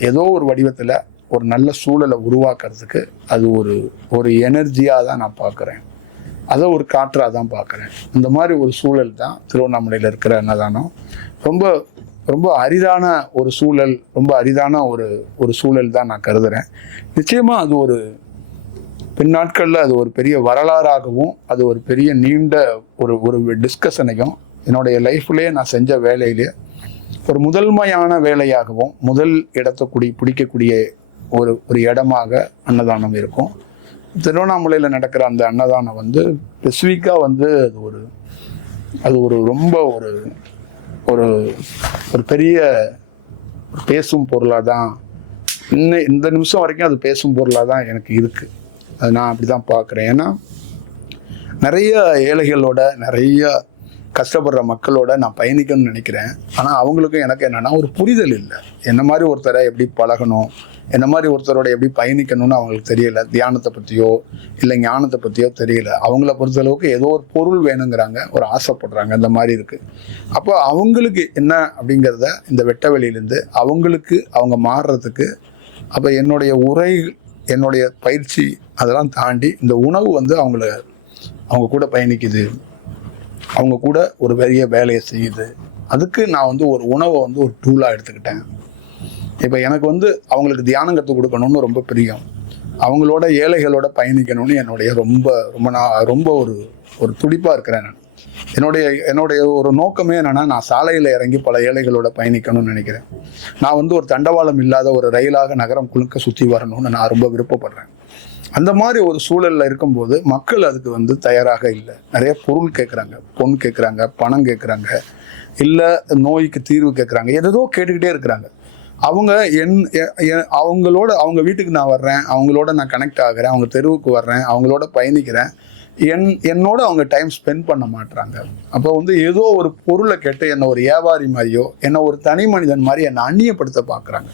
ஏதோ ஒரு வடிவத்தில் ஒரு நல்ல சூழலை உருவாக்குறதுக்கு அது ஒரு எனர்ஜியாக தான் நான் பார்க்குறேன். அதை ஒரு காற்றாக தான் பார்க்குறேன். இந்த மாதிரி ஒரு சூழல் தான் திருவண்ணாமலையில் இருக்கிற அன்னதானம். ரொம்ப ரொம்ப அரிதான ஒரு சூழல், ரொம்ப அரிதான ஒரு சூழல் தான் நான் கருதுகிறேன். நிச்சயமாக அது ஒரு பின்னாட்களில் அது ஒரு பெரிய வரலாறாகவும் அது ஒரு பெரிய நீண்ட ஒரு டிஸ்கஷனையும் என்னுடைய லைஃப்லேயே நான் செஞ்ச வேலையிலே ஒரு முதன்மையான வேலையாகவும் முதல் இடத்தை பிடிக்கக்கூடிய ஒரு இடமாக அன்னதானம் இருக்கும். திருவண்ணாமலையில் நடக்கிற அந்த அன்னதானம் வந்து ஸ்பெசிஃபிக்காக வந்து அது ஒரு ரொம்ப ஒரு பெரிய பேசும் பொருளாக தான் இந்த நிமிஷம் வரைக்கும் அது பேசும் பொருளாக தான் எனக்கு இருக்குது. அது நான் அப்படி தான் பார்க்குறேன். ஏன்னா நிறைய ஏழைகளோட நிறைய கஷ்டப்படுற மக்களோட நான் பயணிக்கணும்னு நினைக்கிறேன். ஆனால் அவங்களுக்கும் எனக்கு என்னென்னா ஒரு புரிதல் இல்லை. என்ன மாதிரி ஒருத்தரை எப்படி பழகணும், என்ன மாதிரி ஒருத்தரோட எப்படி பயணிக்கணும்னு அவங்களுக்கு தெரியலை. தியானத்தை பற்றியோ இல்லை ஞானத்தை பற்றியோ தெரியல. அவங்கள பொறுத்தளவுக்கு ஏதோ ஒரு பொருள் வேணுங்கிறாங்க, ஒரு ஆசைப்படுறாங்க, இந்த மாதிரி இருக்குது. அப்போ அவங்களுக்கு என்ன அப்படிங்கிறத இந்த வெட்டவெளியிலேருந்து அவங்க மாறுறதுக்கு அப்போ என்னுடைய உரை, என்னுடைய பயிற்சி அதெல்லாம் தாண்டி இந்த உணவு வந்து அவங்க கூட பயணிக்குது, அவங்க கூட ஒரு பெரிய வேலையை செய்யுது. அதுக்கு நான் வந்து ஒரு உணவை வந்து ஒரு டூலாக எடுத்துக்கிட்டேன். இப்போ எனக்கு வந்து அவங்களுக்கு தியானம் கற்றுக் கொடுக்கணும்னு ரொம்ப பிரியம். அவங்களோட ஏழைகளோட பயணிக்கணும்னு என்னுடைய ரொம்ப ரொம்ப நான் ரொம்ப ஒரு துடிப்பாக இருக்கிறேன் நான். என்னுடைய ஒரு நோக்கமே என்னன்னா, நான் சாலையில் இறங்கி பல ஏழைகளோட பயணிக்கணும்னு நினைக்கிறேன். நான் ஒரு தண்டவாளம் இல்லாத ஒரு ரயிலாக நகரம் குழுக்க சுற்றி வரணும்னு நான் ரொம்ப விருப்பப்படுறேன். அந்த மாதிரி ஒரு சூழல்ல இருக்கும்போது மக்கள் அதுக்கு தயாராக இல்லை. நிறைய பொருள் கேட்குறாங்க, பொன் கேட்குறாங்க, பணம் கேட்குறாங்க, இல்லை நோய்க்கு தீர்வு கேட்குறாங்க, ஏதோ கேட்டுக்கிட்டே இருக்கிறாங்க. அவங்க அவங்களோட அவங்க வீட்டுக்கு நான் வர்றேன், அவங்களோட நான் கனெக்ட் ஆகிறேன், அவங்க தெருவுக்கு வர்றேன், அவங்களோட பயணிக்கிறேன், என்னோட அவங்க டைம் ஸ்பெண்ட் பண்ண மாட்டுறாங்க. அப்போ ஏதோ ஒரு பொருளை கேட்டு என்னை ஒரு வியாபாரி மாதிரியோ, என்னை ஒரு தனி மனிதன் மாதிரி என்னை அந்நியப்படுத்த பார்க்குறாங்க,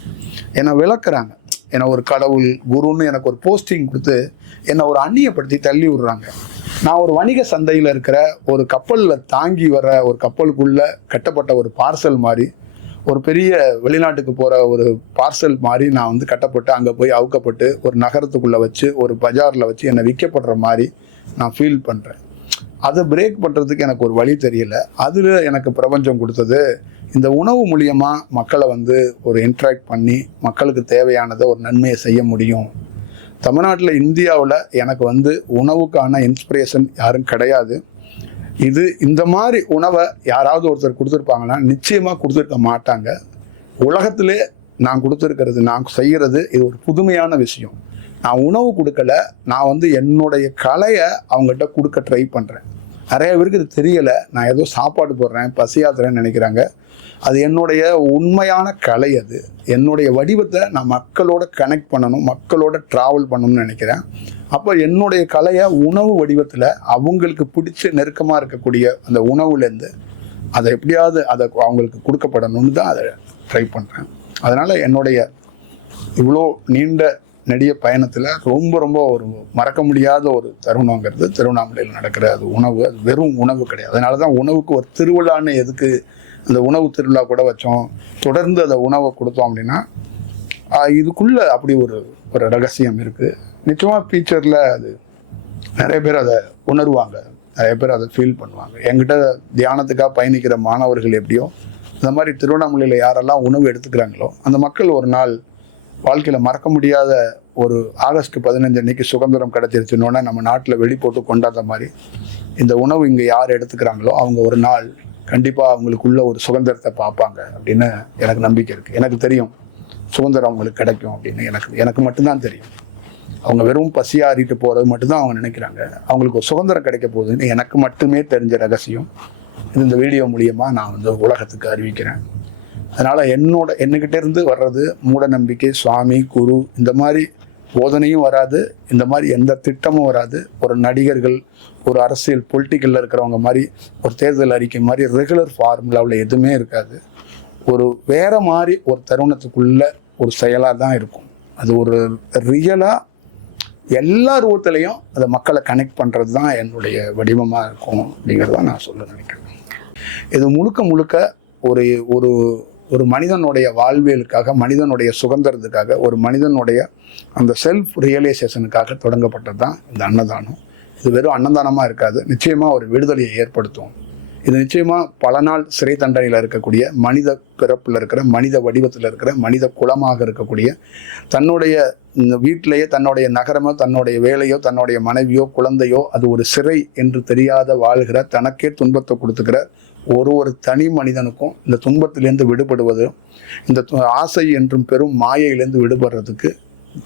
என்னை விளக்குறாங்க, என்னை ஒரு கடவுள் குருன்னு எனக்கு ஒரு போஸ்டிங் கொடுத்து என்னை ஒரு அந்நியப்படுத்தி தள்ளி விடுறாங்க. நான் ஒரு வணிக சந்தையில் இருக்கிற ஒரு கப்பலில் தாங்கி வர ஒரு கப்பலுக்குள்ளே கட்டப்பட்ட ஒரு பார்சல் மாதிரி, ஒரு பெரிய வெளிநாட்டுக்கு போகிற ஒரு பார்சல் மாதிரி நான் கட்டப்பட்டு அங்கே போய் அவுக்கப்பட்டு ஒரு நகரத்துக்குள்ளே வச்சு ஒரு பஜாரில் வச்சு என்னை விற்கப்படுற மாதிரி நான் ஃபீல் பண்ணுறேன். அதை பிரேக் பண்ணுறதுக்கு எனக்கு ஒரு வழி தெரியல. அதில் எனக்கு பிரபஞ்சம் கொடுத்தது, இந்த உணவு மூலியமாக மக்களை ஒரு இன்ட்ராக்ட் பண்ணி மக்களுக்கு தேவையானதை ஒரு நன்மையை செய்ய முடியும். தமிழ்நாட்டில் இந்தியாவில் எனக்கு உணவுக்கான இன்ஸ்பிரேஷன் யாரும் கிடையாது. இந்த மாதிரி உணவை யாராவது ஒருத்தர் கொடுத்துருப்பாங்கன்னா நிச்சயமாக கொடுத்துருக்க மாட்டாங்க. உலகத்திலே நான் கொடுத்துருக்கிறது, நான் செய்கிறது இது ஒரு புதுமையான விஷயம். நான் உணவு கொடுக்கல, நான் என்னுடைய கலையை அவங்ககிட்ட கொடுக்க ட்ரை பண்ணுறேன். நிறைய பேருக்கு இது தெரியலை. நான் ஏதோ சாப்பாடு போடுறேன், பசியாத்துறேன்னு நினைக்கிறாங்க. அது என்னுடைய உண்மையான கலை. அது என்னுடைய வடிவத்தை நான் மக்களோட கனெக்ட் பண்ணணும், மக்களோட ட்ராவல் பண்ணணும்னு நினைக்கிறேன். அப்போ என்னுடைய கலையை உணவு வடிவத்தில் அவங்களுக்கு பிடிச்ச நெருக்கமாக இருக்கக்கூடிய அந்த உணவுலேருந்து அதை எப்படியாவது அதை அவங்களுக்கு கொடுக்கப்படணும்னு தான் அதை ட்ரை பண்ணுறேன். அதனால் என்னுடைய இவ்வளோ நீண்ட நெடிய பயணத்தில் ரொம்ப ஒரு மறக்க முடியாத ஒரு தருணங்கிறது திருவண்ணாமலையில் நடக்கிற அது உணவு. அது வெறும் உணவு கிடையாது. அதனால தான் உணவுக்கு ஒரு திருவிழான்னு எதுக்கு அந்த உணவு திருவிழா கூட வச்சோம், தொடர்ந்து அந்த உணவை கொடுத்தோம் அப்படின்னா இதுக்குள்ளே அப்படி ஒரு ரகசியம் இருக்குது. நிச்சயமாக ஃபியூச்சரில் அது நிறைய பேர் அதை உணர்வாங்க, நிறைய பேர் அதை ஃபீல் பண்ணுவாங்க. என்கிட்ட தியானத்துக்காக பயணிக்கிற மாணவர்கள் எப்படியோ இந்த மாதிரி திருவண்ணாமலையில் யாரெல்லாம் உணவு எடுத்துக்கிறாங்களோ அந்த மக்கள் ஒரு நாள் வாழ்க்கையில் மறக்க முடியாத ஒரு ஆகஸ்ட் 15 அன்னைக்கு சுதந்திரம் கிடைச்சிருச்சுன்னொன்னே நம்ம நாட்டில் வெடி போட்டு கொண்டாடுற மாதிரி இந்த உணவு இங்கே யார் எடுத்துக்கிறாங்களோ அவங்க ஒரு நாள் கண்டிப்பாக அவங்களுக்குள்ள ஒரு சுதந்திரத்தை பார்ப்பாங்க அப்படின்னு எனக்கு நம்பிக்கை இருக்குது. எனக்கு தெரியும் சுதந்திரம் அவங்களுக்கு கிடைக்கும் அப்படின்னு எனக்கு மட்டும்தான் தெரியும். அவங்க வெறும் பசியாறிட்டு போகிறது மட்டும்தான் அவங்க நினைக்கிறாங்க. அவங்களுக்கு ஒரு சுதந்திரம் கிடைக்க போகுதுன்னு எனக்கு மட்டுமே தெரிஞ்ச ரகசியம் இந்த வீடியோ மூலியமாக நான் உலகத்துக்கு அறிவிக்கிறேன். அதனால் என்னக்கிட்ட இருந்து வர்றது மூட நம்பிக்கை, சுவாமி, குரு இந்த மாதிரி போதனையும் வராது, இந்த மாதிரி எந்த திட்டமும் வராது. ஒரு நடிகர்கள், ஒரு அரசியல் பொலிட்டிக்கலில் இருக்கிறவங்க மாதிரி ஒரு தேர்தல் அறிக்கை மாதிரி ரெகுலர் ஃபார்முலாவில் எதுவுமே இருக்காது. ஒரு வேற மாதிரி ஒரு தருணத்துக்குள்ள ஒரு செயலாக தான் இருக்கும். அது ஒரு ரியலாக எல்லா ரூபத்துலேயும் அதை மக்களை கனெக்ட் பண்ணுறது தான் என்னுடைய வடிவமாக இருக்கும் அப்படிங்கிறத நான் சொல்ல நினைக்கிறேன். இது முழுக்க ஒரு ஒரு ஒரு மனிதனுடைய வாழ்வியலுக்காக, மனிதனுடைய சுதந்திரத்துக்காக, ஒரு மனிதனுடைய அந்த செல்ஃப் ரியலைசேஷனுக்காக தொடங்கப்பட்டது தான் இந்த அன்னதானம். இது வெறும் அன்னதானமாக இருக்காது, நிச்சயமாக ஒரு விடுதலையை ஏற்படுத்தும். இது நிச்சயமாக பல நாள் சிறை தண்டனையில் இருக்கக்கூடிய மனித பிறப்பில் இருக்கிற, மனித வடிவத்தில் இருக்கிற, மனித குலமாக இருக்கக்கூடிய, தன்னுடைய வீட்டிலேயே தன்னுடைய நகரமோ, தன்னுடைய வேலையோ, தன்னுடைய மனைவியோ, குழந்தையோ அது ஒரு சிறை என்று தெரியாத வாழ்கிற, தனக்கே துன்பத்தை கொடுத்துக்கிற ஒரு தனி மனிதனுக்கும் இந்த துன்பத்திலேருந்து விடுபடுவது, இந்த ஆசை என்றும் பெரும் மாயையிலேருந்து விடுபடுறதுக்கு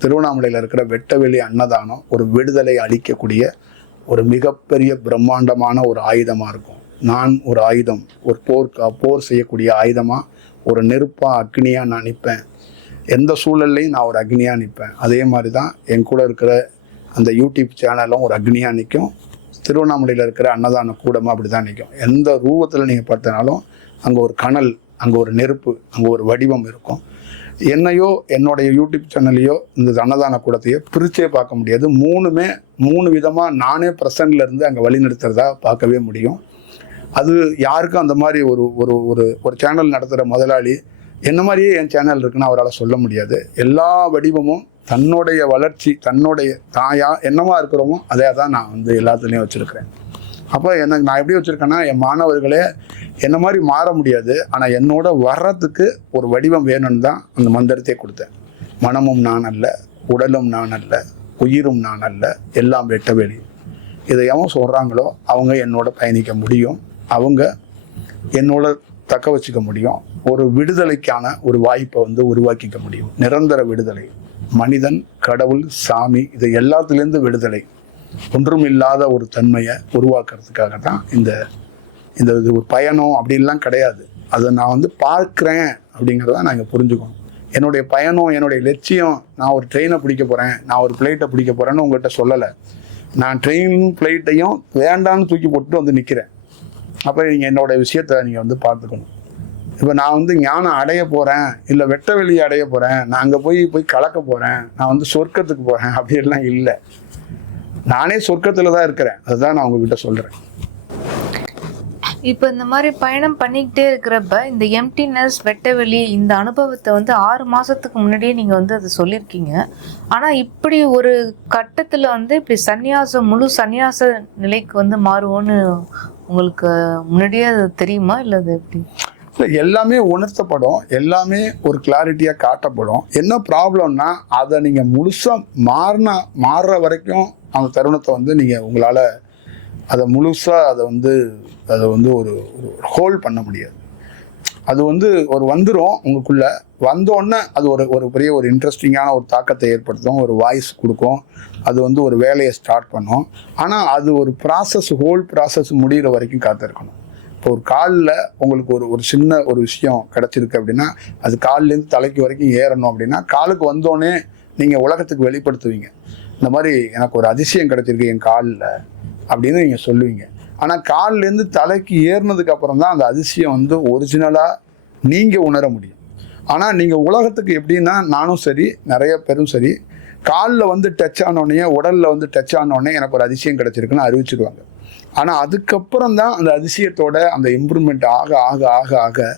திருவண்ணாமலையில் இருக்கிற வெட்டவெளி அன்னதானம் ஒரு விடுதலை அளிக்கக்கூடிய ஒரு மிகப்பெரிய பிரம்மாண்டமான ஒரு ஆயுதமாக இருக்கும். நான் ஒரு ஆயுதம், ஒரு போர் செய்யக்கூடிய ஆயுதமாக, ஒரு நெருப்பாக, அக்னியாக நான் நிற்பேன். எந்த சூழல்லையும் நான் ஒரு அக்னியாக நிற்பேன். அதே மாதிரி தான் என் கூட இருக்கிற அந்த யூடியூப் சேனலும் ஒரு அக்னியாக நிற்கும். திருவண்ணாமலையில் இருக்கிற அன்னதான கூடமாக அப்படி தான் நிற்கும். எந்த ரூபத்தில் நீங்கள் பார்த்தனாலும் அங்கே ஒரு கனல், அங்கே ஒரு நெருப்பு, அங்கே ஒரு வடிவம் இருக்கும். என்னையோ என்னுடைய யூடியூப் சேனல்லையோ இந்த அன்னதான கூடத்தையோ பிரிச்சே பார்க்க முடியாது. மூணு விதமாக நானே ப்ரெசன்ட்ல இருந்து அங்கே வழி நடத்துறதா பார்க்கவே முடியும். அது யாருக்கும் அந்த மாதிரி ஒரு ஒரு ஒரு சேனல் நடத்துகிற முதலாளி என்ன மாதிரியே என் சேனல் இருக்குன்னு அவரால் சொல்ல முடியாது. எல்லா வடிவமும் தன்னுடைய வளர்ச்சி, தன்னுடைய தாயா என்னவா இருக்கிறோமோ அதே தான் நான் எல்லாத்துலேயும் வச்சுருக்கிறேன். அப்போ நான் எப்படி வச்சுருக்கேன்னா, என் மாணவர்களே என்ன மாதிரி மாற முடியாது, ஆனால் என்னோட வர்றதுக்கு ஒரு வடிவம் வேணும்னு தான் அந்த மந்திரத்தை கொடுத்தேன். மனமும் நான் அல்ல, உடலும் நான் அல்ல, உயிரும் நான் அல்ல, எல்லாம் வெட்டவெளி. இதை எவன் சொல்கிறாங்களோ அவங்க என்னோட பயணிக்க முடியும், அவங்க என்னோட தக்க வச்சுக்க முடியும், ஒரு விடுதலைக்கான ஒரு வாய்ப்பை வந்து உருவாக்கிக்க முடியும். நிரந்தர விடுதலை, மனிதன், கடவுள், சாமி, இது எல்லாத்துலேருந்து விடுதலை, ஒன்றும் இல்லாத ஒரு தன்மையை உருவாக்குறதுக்காக தான் இந்த இந்த இது ஒரு பயணம் அப்படின்லாம் கிடையாது. அதை நான் வந்து பார்க்குறேன் அப்படிங்கிறத நான் இங்கே புரிஞ்சுக்கணும். என்னுடைய பயணம், என்னுடைய லட்சியம், நான் ஒரு ட்ரெயினை பிடிக்க போகிறேன், நான் ஒரு ஃப்ளைட்டை பிடிக்க போகிறேன்னு உங்கள்கிட்ட சொல்லலை. நான் ட்ரெயினும் ஃப்ளைட்டையும் வேண்டான்னு தூக்கி போட்டு வந்து நிற்கிறேன். அப்போ நீங்கள் என்னோட விஷயத்தை நீங்கள் வந்து பார்த்துக்கணும். இப்போ நான் வந்து ஞானம் அடைய போகிறேன், இல்லை வெட்ட வெளியே அடைய போகிறேன், நான் அங்கே போய் கலக்க போகிறேன், நான் வந்து சொர்க்கத்துக்கு போகிறேன் அப்படியெல்லாம் இல்லை. நானே சொர்க்கத்தில் தான் இருக்கிறேன். அதுதான் நான் உங்ககிட்ட சொல்கிறேன். இப்போ இந்த மாதிரி பயணம் பண்ணிக்கிட்டே இருக்கிறப்ப இந்த எம்டினஸ், வெட்டவெளி, இந்த அனுபவத்தை வந்து 6 மாசத்துக்கு முன்னாடியே நீங்க வந்து அதை சொல்லியிருக்கீங்க. ஆனா இப்படி ஒரு கட்டத்துல வந்து இப்படி முழு சந்நியாச நிலைக்கு வந்து மாறுவோன்னு உங்களுக்கு முன்னாடியே அது தெரியுமா, இல்லை அது எப்படி? எல்லாமே உணர்த்தப்படும், எல்லாமே ஒரு கிளாரிட்டியா காட்டப்படும். என்ன ப்ராப்ளம்னா அதை நீங்க முழுசா மாறுற வரைக்கும் அந்த தருணத்தை வந்து நீங்க உங்களால அதை முழுசா அதை வந்து ஒரு ஹோல்ட் பண்ண முடியாது. அது வந்து வந்துடும் உங்களுக்குள்ள. வந்தோடனே அது ஒரு பெரிய ஒரு இன்ட்ரெஸ்டிங்கான ஒரு தாக்கத்தை ஏற்படுத்தும், ஒரு வாய்ஸ் கொடுக்கும், அது வந்து ஒரு வேலையை ஸ்டார்ட் பண்ணும். ஆனால் அது ஒரு ப்ராசஸ், ஹோல் ப்ராசஸ் முடிகிற வரைக்கும் காத்திருக்கணும். இப்போ ஒரு காலில் உங்களுக்கு ஒரு சின்ன ஒரு விஷயம் கிடச்சிருக்கு அப்படின்னா அது கால்லேருந்து தலைக்கு வரைக்கும் ஏறணும் அப்படின்னா காலுக்கு வந்தோடனே நீங்கள் உலகத்துக்கு வெளிப்படுத்துவீங்க. இந்த மாதிரி எனக்கு ஒரு அதிசயம் கிடச்சிருக்கு என் காலில் அப்படின்னு நீங்கள் சொல்லுவீங்க. ஆனால் கால்லேருந்து தலைக்கு ஏறினதுக்கு அப்புறம் தான் அந்த அதிசயம் வந்து ஒரிஜினலாக நீங்கள் உணர முடியும். ஆனால் நீங்கள் உலகத்துக்கு எப்படின்னா, நானும் சரி நிறைய பேரும் சரி, காலில் வந்து டச் ஆனோடனே, உடலில் வந்து டச் ஆனோடனே எனக்கு ஒரு அதிசயம் கிடச்சிருக்குன்னு அறிவிச்சிடுவாங்க. ஆனால் அதுக்கப்புறம் தான் அந்த அதிசயத்தோட அந்த இம்ப்ரூவ்மெண்ட் ஆக ஆக ஆக ஆக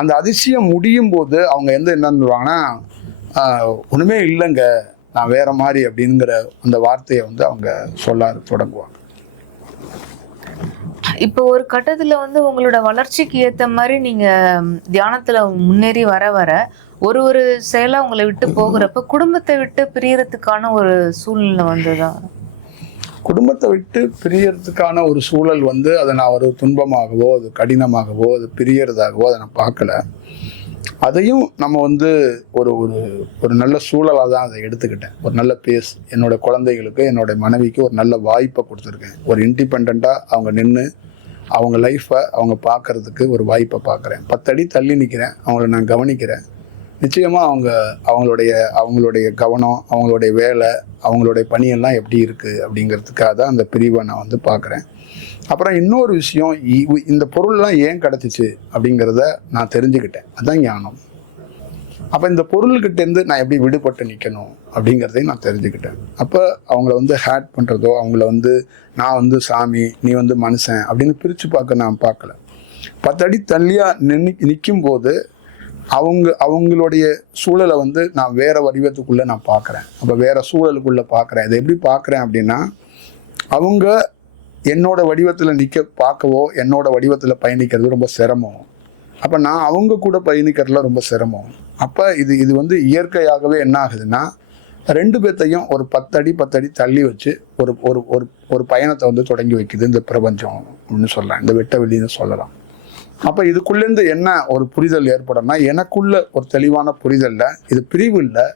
அந்த அதிசயம் முடியும் போது அவங்க என்ன பண்ணுவாங்கன்னா, ஒன்றுமே இல்லைங்க, நான் வேற மாதிரி அப்படிங்கிற அந்த வார்த்தையை வந்து அவங்க சொல்ல தொடங்குவாங்க. இப்போ ஒரு கட்டத்துல வந்து உங்களோட வளர்ச்சிக்கு ஏத்த மாதிரி நீங்க தியானத்துல முன்னேறி வர ஒரு செயலா உங்களை விட்டு போகிறப்ப குடும்பத்தை விட்டு பிரியறதுக்கான ஒரு சூழ்நிலை வந்ததா? குடும்பத்தை விட்டு பிரியறதுக்கான ஒரு சூழல் வந்து அதை நான் ஒரு துன்பமாகவோ, அது கடினமாகவோ, அது பிரியறதாகவோ அதை நான் பார்க்கல. அதையும் நம்ம வந்து ஒரு நல்ல சூழலாக தான் அதை எடுத்துக்கிட்டேன். ஒரு நல்ல பேஸ், என்னோட குழந்தைகளுக்கு, என்னோட மனைவிக்கு ஒரு நல்ல வாய்ப்பை கொடுத்துருக்கேன். ஒரு இண்டிபெண்ட்டாக அவங்க நின்று அவங்க லைஃப்பை அவங்க பார்க்கறதுக்கு ஒரு வாய்ப்பை பார்க்குறேன். 10 அடி தள்ளி நிற்கிறேன், அவங்கள நான் கவனிக்கிறேன். நிச்சயமாக அவங்களுடைய கவனம், அவங்களுடைய வேலை, அவங்களுடைய பணியெல்லாம் எப்படி இருக்குது அப்படிங்கிறதுக்காக தான் அந்த பிரிவை நான் வந்து பார்க்குறேன். அப்புறம் இன்னொரு விஷயம், இந்த பொருள்லாம் ஏன் கிடச்சிச்சு அப்படிங்கிறத நான் தெரிஞ்சுக்கிட்டேன். அதுதான் ஞானம். அப்போ இந்த பொருள்கிட்டேருந்து நான் எப்படி விடுபட்டு நிற்கணும் அப்படிங்கிறதையும் நான் தெரிஞ்சுக்கிட்டேன். அப்போ அவங்கள வந்து ஹேட் பண்ணுறதோ, அவங்கள வந்து நான் வந்து சாமி, நீ வந்து மனுஷன் அப்படின்னு பிரித்து பார்க்க நான் பார்க்கல. 10 அடி தள்ளியாக நிற்கும் போது அவங்களுடைய சூழலை வந்து நான் வேற வடிவத்துக்குள்ளே நான் பார்க்குறேன். அப்போ வேற சூழலுக்குள்ளே பார்க்குறேன். இதை எப்படி பார்க்குறேன் அப்படின்னா, அவங்க என்னோட வடிவத்தில் பார்க்கவோ, என்னோட வடிவத்தில் பயணிக்கிறது ரொம்ப சிரமம். அப்போ நான் அவங்க கூட பயணிக்கிறதுல ரொம்ப சிரமம். அப்போ இது வந்து இயற்கையாகவே என்ன ஆகுதுன்னா, 2 பேர்த்தையும் ஒரு 10 அடி தள்ளி வச்சு ஒரு பயணத்தை வந்து தொடங்கி வைக்குது இந்த பிரபஞ்சம் அப்படின்னு சொல்லலாம், இந்த வெட்ட வெளின்னு சொல்லலாம். அப்போ இதுக்குள்ளேருந்து என்ன ஒரு புரிதல் ஏற்படும்னா, எனக்குள்ள ஒரு தெளிவான புரிதல்ல, இது பிரிவு இல்லை,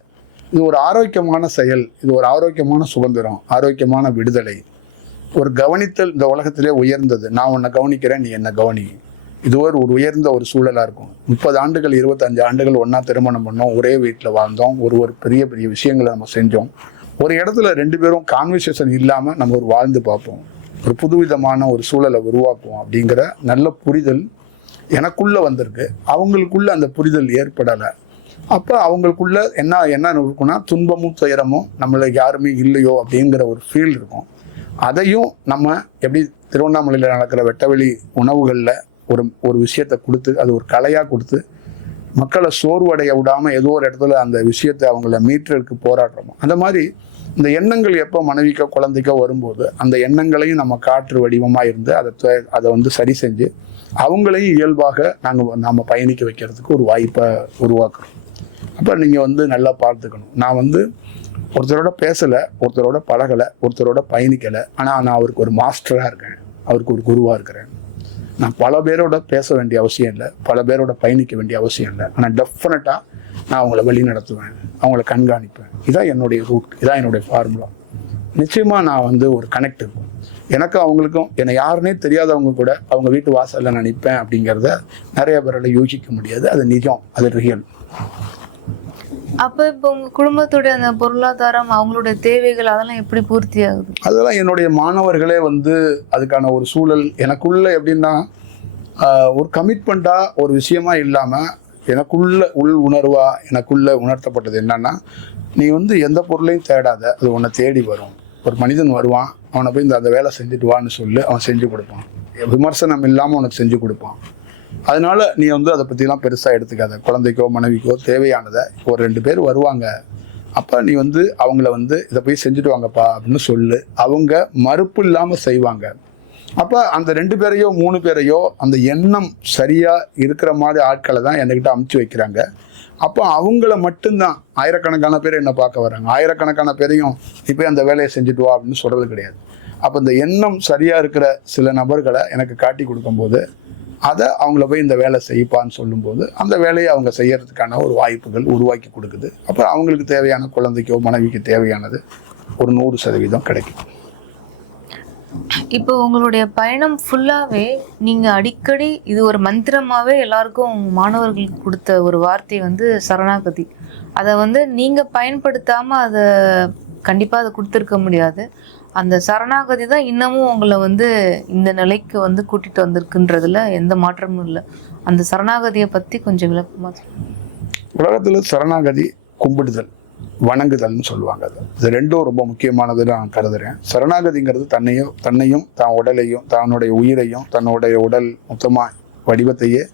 இது ஒரு ஆரோக்கியமான செயல், இது ஒரு ஆரோக்கியமான சுதந்திரம், ஆரோக்கியமான விடுதலை, ஒரு கவனித்தல் இந்த உலகத்திலே உயர்ந்தது. நான் உன்னை கவனிக்கிறேன், நீ என்ன கவனி. இது ஒரு உயர்ந்த ஒரு சூழலாக இருக்கும். 30 ஆண்டுகள் 25 ஆண்டுகள் ஒன்றா திருமணம் பண்ணோம், ஒரே வீட்டில் வாழ்ந்தோம், ஒரு பெரிய பெரிய விஷயங்களை நம்ம செஞ்சோம். ஒரு இடத்துல 2 பேரும் கான்வர்சேஷன் இல்லாமல் நம்ம வாழ்ந்து பார்ப்போம், ஒரு புதுவிதமான ஒரு சூழலை உருவாக்குவோம் அப்படிங்கிற நல்ல புரிதல் எனக்குள்ள வந்திருக்கு. அவங்களுக்குள்ள அந்த புரிதல் ஏற்படலை. அப்போ அவங்களுக்குள்ள என்ன இருக்குன்னா, துன்பமும் துயரமும் நம்மளுக்கு யாருமே இல்லையோ அப்படிங்கிற ஒரு ஃபீல் இருக்கும். அதையும் நம்ம எப்படி திருவண்ணாமலையில் நடக்கிற வெட்டவெளி உணவுகளில் ஒரு விஷயத்தை கொடுத்து, அது ஒரு கலையாக கொடுத்து மக்களை சோர்வடைய விடாமல் ஏதோ ஒரு இடத்துல அந்த விஷயத்தை அவங்கள மீட்டருக்கு போராடுறோமோ, அந்த மாதிரி இந்த எண்ணங்கள் எப்போ மனைவிக்கோ குழந்தைக்கோ வரும்போது அந்த எண்ணங்களையும் நம்ம காற்று வடிவமாக இருந்து அதை வந்து சரி செஞ்சு அவங்களையும் இயல்பாக நாம் பயணிக்க வைக்கிறதுக்கு ஒரு வாய்ப்பை உருவாக்குறோம். அப்போ நீங்கள் வந்து நல்லா பார்த்துக்கணும். நான் வந்து ஒருத்தரோட பேசலை, ஒருத்தரோட பழகலை, ஒருத்தரோட பயணிக்கலை, ஆனால் நான் அவருக்கு ஒரு மாஸ்டராக இருக்கேன், அவருக்கு ஒரு குருவாக இருக்கிறேன். நான் பல பேரோட பேச வேண்டிய அவசியம் இல்லை, பல பேரோட பயணிக்க வேண்டிய அவசியம் இல்லை. ஆனால் டெஃபினட்டாக நான் அவங்கள வழி நடத்துவேன், அவங்கள கண்காணிப்பேன். இதான் என்னுடைய ரூட், இதான் என்னுடைய ஃபார்முலா. நிச்சயமாக நான் வந்து ஒரு கனெக்ட் இருக்கும் எனக்கும் அவங்களுக்கும். என்னை யாருன்னே தெரியாதவங்க கூட அவங்க வீட்டு வாசலில் நான் நிற்பேன் அப்படிங்கிறத நிறைய பேரால் யோசிக்க முடியாது. அது நிஜம், அது ரியல். அப்போ இப்போ உங்கள் குடும்பத்துடைய அந்த பொருளாதாரம், அவங்களுடைய தேவைகள் அதெல்லாம் எப்படி பூர்த்தி ஆகுது? அதெல்லாம் என்னுடைய மாணவர்களே வந்து அதுக்கான ஒரு சூழல் எனக்குள்ள எப்படின்னா, ஒரு கமிட்மெண்ட்டாக ஒரு விஷயமா இல்லாமல் எனக்குள்ள உள் உணர்வாக எனக்குள்ள உணர்த்தப்பட்டது என்னன்னா, நீ வந்து எந்த பொருளையும் தேடாத, அது உன்னை தேடி வரும். ஒரு மனிதன் வருவான், அவனை போய் அந்த வேலை செஞ்சுட்டு வான்னு சொல்லு, அவன் செஞ்சு கொடுப்பான். விமர்சனம் இல்லாமல் உனக்கு செஞ்சு கொடுப்பான். அதனால நீ வந்து அதை பற்றிலாம் பெருசாக எடுத்துக்காத. குழந்தைக்கோ மனைவிக்கோ தேவையானதை ஒரு 2 பேர் வருவாங்க, அப்போ நீ வந்து அவங்கள வந்து இதை போய் செஞ்சுட்டு வாங்கப்பா அப்படின்னு சொல்லு. அவங்க மறுப்பு இல்லாமல் செய்வாங்க. அப்போ அந்த 2 பேரையோ 3 பேரையோ அந்த எண்ணம் சரியாக இருக்கிற மாதிரி ஆட்களை தான் என்கிட்ட அமுச்சு வைக்கிறாங்க. அப்போ அவங்கள மட்டும்தான். ஆயிரக்கணக்கான பேர் என்னை பார்க்க வராங்க, ஆயிரக்கணக்கான பேரையும் நீ போய் அந்த வேலையை செஞ்சுட்டு வா அப்படின்னு சொல்கிறது கிடையாது. அப்போ இந்த எண்ணம் சரியாக இருக்கிற சில நபர்களை எனக்கு காட்டி கொடுக்கும்போது, அதை அவங்கள போய் இந்த வேலை செய்ப்பான்னு சொல்லும்போது அந்த வேலையை அவங்க செய்யறதுக்கான ஒரு வாய்ப்புகள் உருவாக்கி கொடுக்குது. அப்போ அவங்களுக்கு தேவையான குழந்தைக்கோ மனைவிக்கு தேவையானது ஒரு 100% கிடைக்கும். இப்போ உங்களுடைய பயணம் ஃபுல்லாகவே நீங்கள் அடிக்கடி இது ஒரு மந்திரமாகவே எல்லாருக்கும் மாணவர்களுக்கு கொடுத்த ஒரு வார்த்தை வந்து சரணாகதி. அதை வந்து நீங்கள் பயன்படுத்தாமல் அதை கண்டிப்பாக அதை கொடுத்துருக்க முடியாது. அந்த சரணாகதி தான் இன்னமும் உங்களை வந்து இந்த நிலைக்கு வந்து கூட்டிகிட்டு வந்திருக்குன்றதுல எந்த மாற்றமும் இல்லை. அந்த சரணாகதியை பற்றி கொஞ்சம் விளக்கமாக. உலகத்தில் சரணாகதி கும்பிடுதல், வணங்குதல்னு சொல்லுவாங்க. இது ரெண்டும் ரொம்ப முக்கியமானது நான் கருதுறேன். சரணாகதிங்கிறது தன்னையும் தான் உடலையும் தன்னுடைய உயிரையும் தன்னுடைய உடல் மொத்தமாக வடிவத்தையே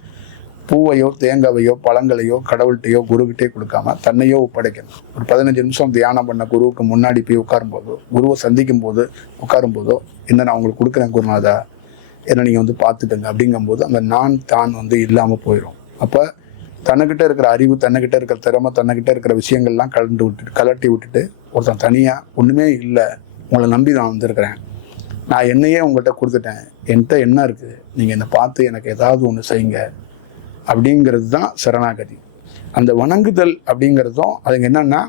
பூவையோ தேங்காவையோ பழங்களையோ கடவுள்கிட்டையோ குருக்கிட்டே கொடுக்காம தன்னையோ ஒப்படைக்கணும். ஒரு 15 நிமிஷம் தியானம் பண்ண குருவுக்கு முன்னாடி போய் உட்காரும்போதோ, குருவை சந்திக்கும் போது உட்காரும்போதோ, என்ன நான் உங்களுக்கு கொடுக்குறேன் குருநாதா, என்ன நீங்கள் வந்து பார்த்துட்டுங்க அப்படிங்கும்போது அந்த நான் தான் வந்து இல்லாமல் போயிடும். அப்போ தன்னைக்கிட்ட இருக்கிற அறிவு, தன்னைக்கிட்ட இருக்கிற திறமை, தன்னைக்கிட்ட இருக்கிற விஷயங்கள்லாம் கலட்டி விட்டுட்டு ஒருத்தன் தனியாக ஒன்றுமே இல்லை, உங்களை நம்பி நான் வந்திருக்கிறேன், நான் என்னையே உங்கள்கிட்ட கொடுத்துட்டேன், என்கிட்ட என்ன இருக்குது, நீங்கள் என்னை பார்த்து எனக்கு ஏதாவது ஒன்று செய்யுங்க அப்படிங்கிறது தான் சரணாகதி. அந்த வணங்குதல் அப்படிங்கிறதும் அதுங்க என்னன்னா,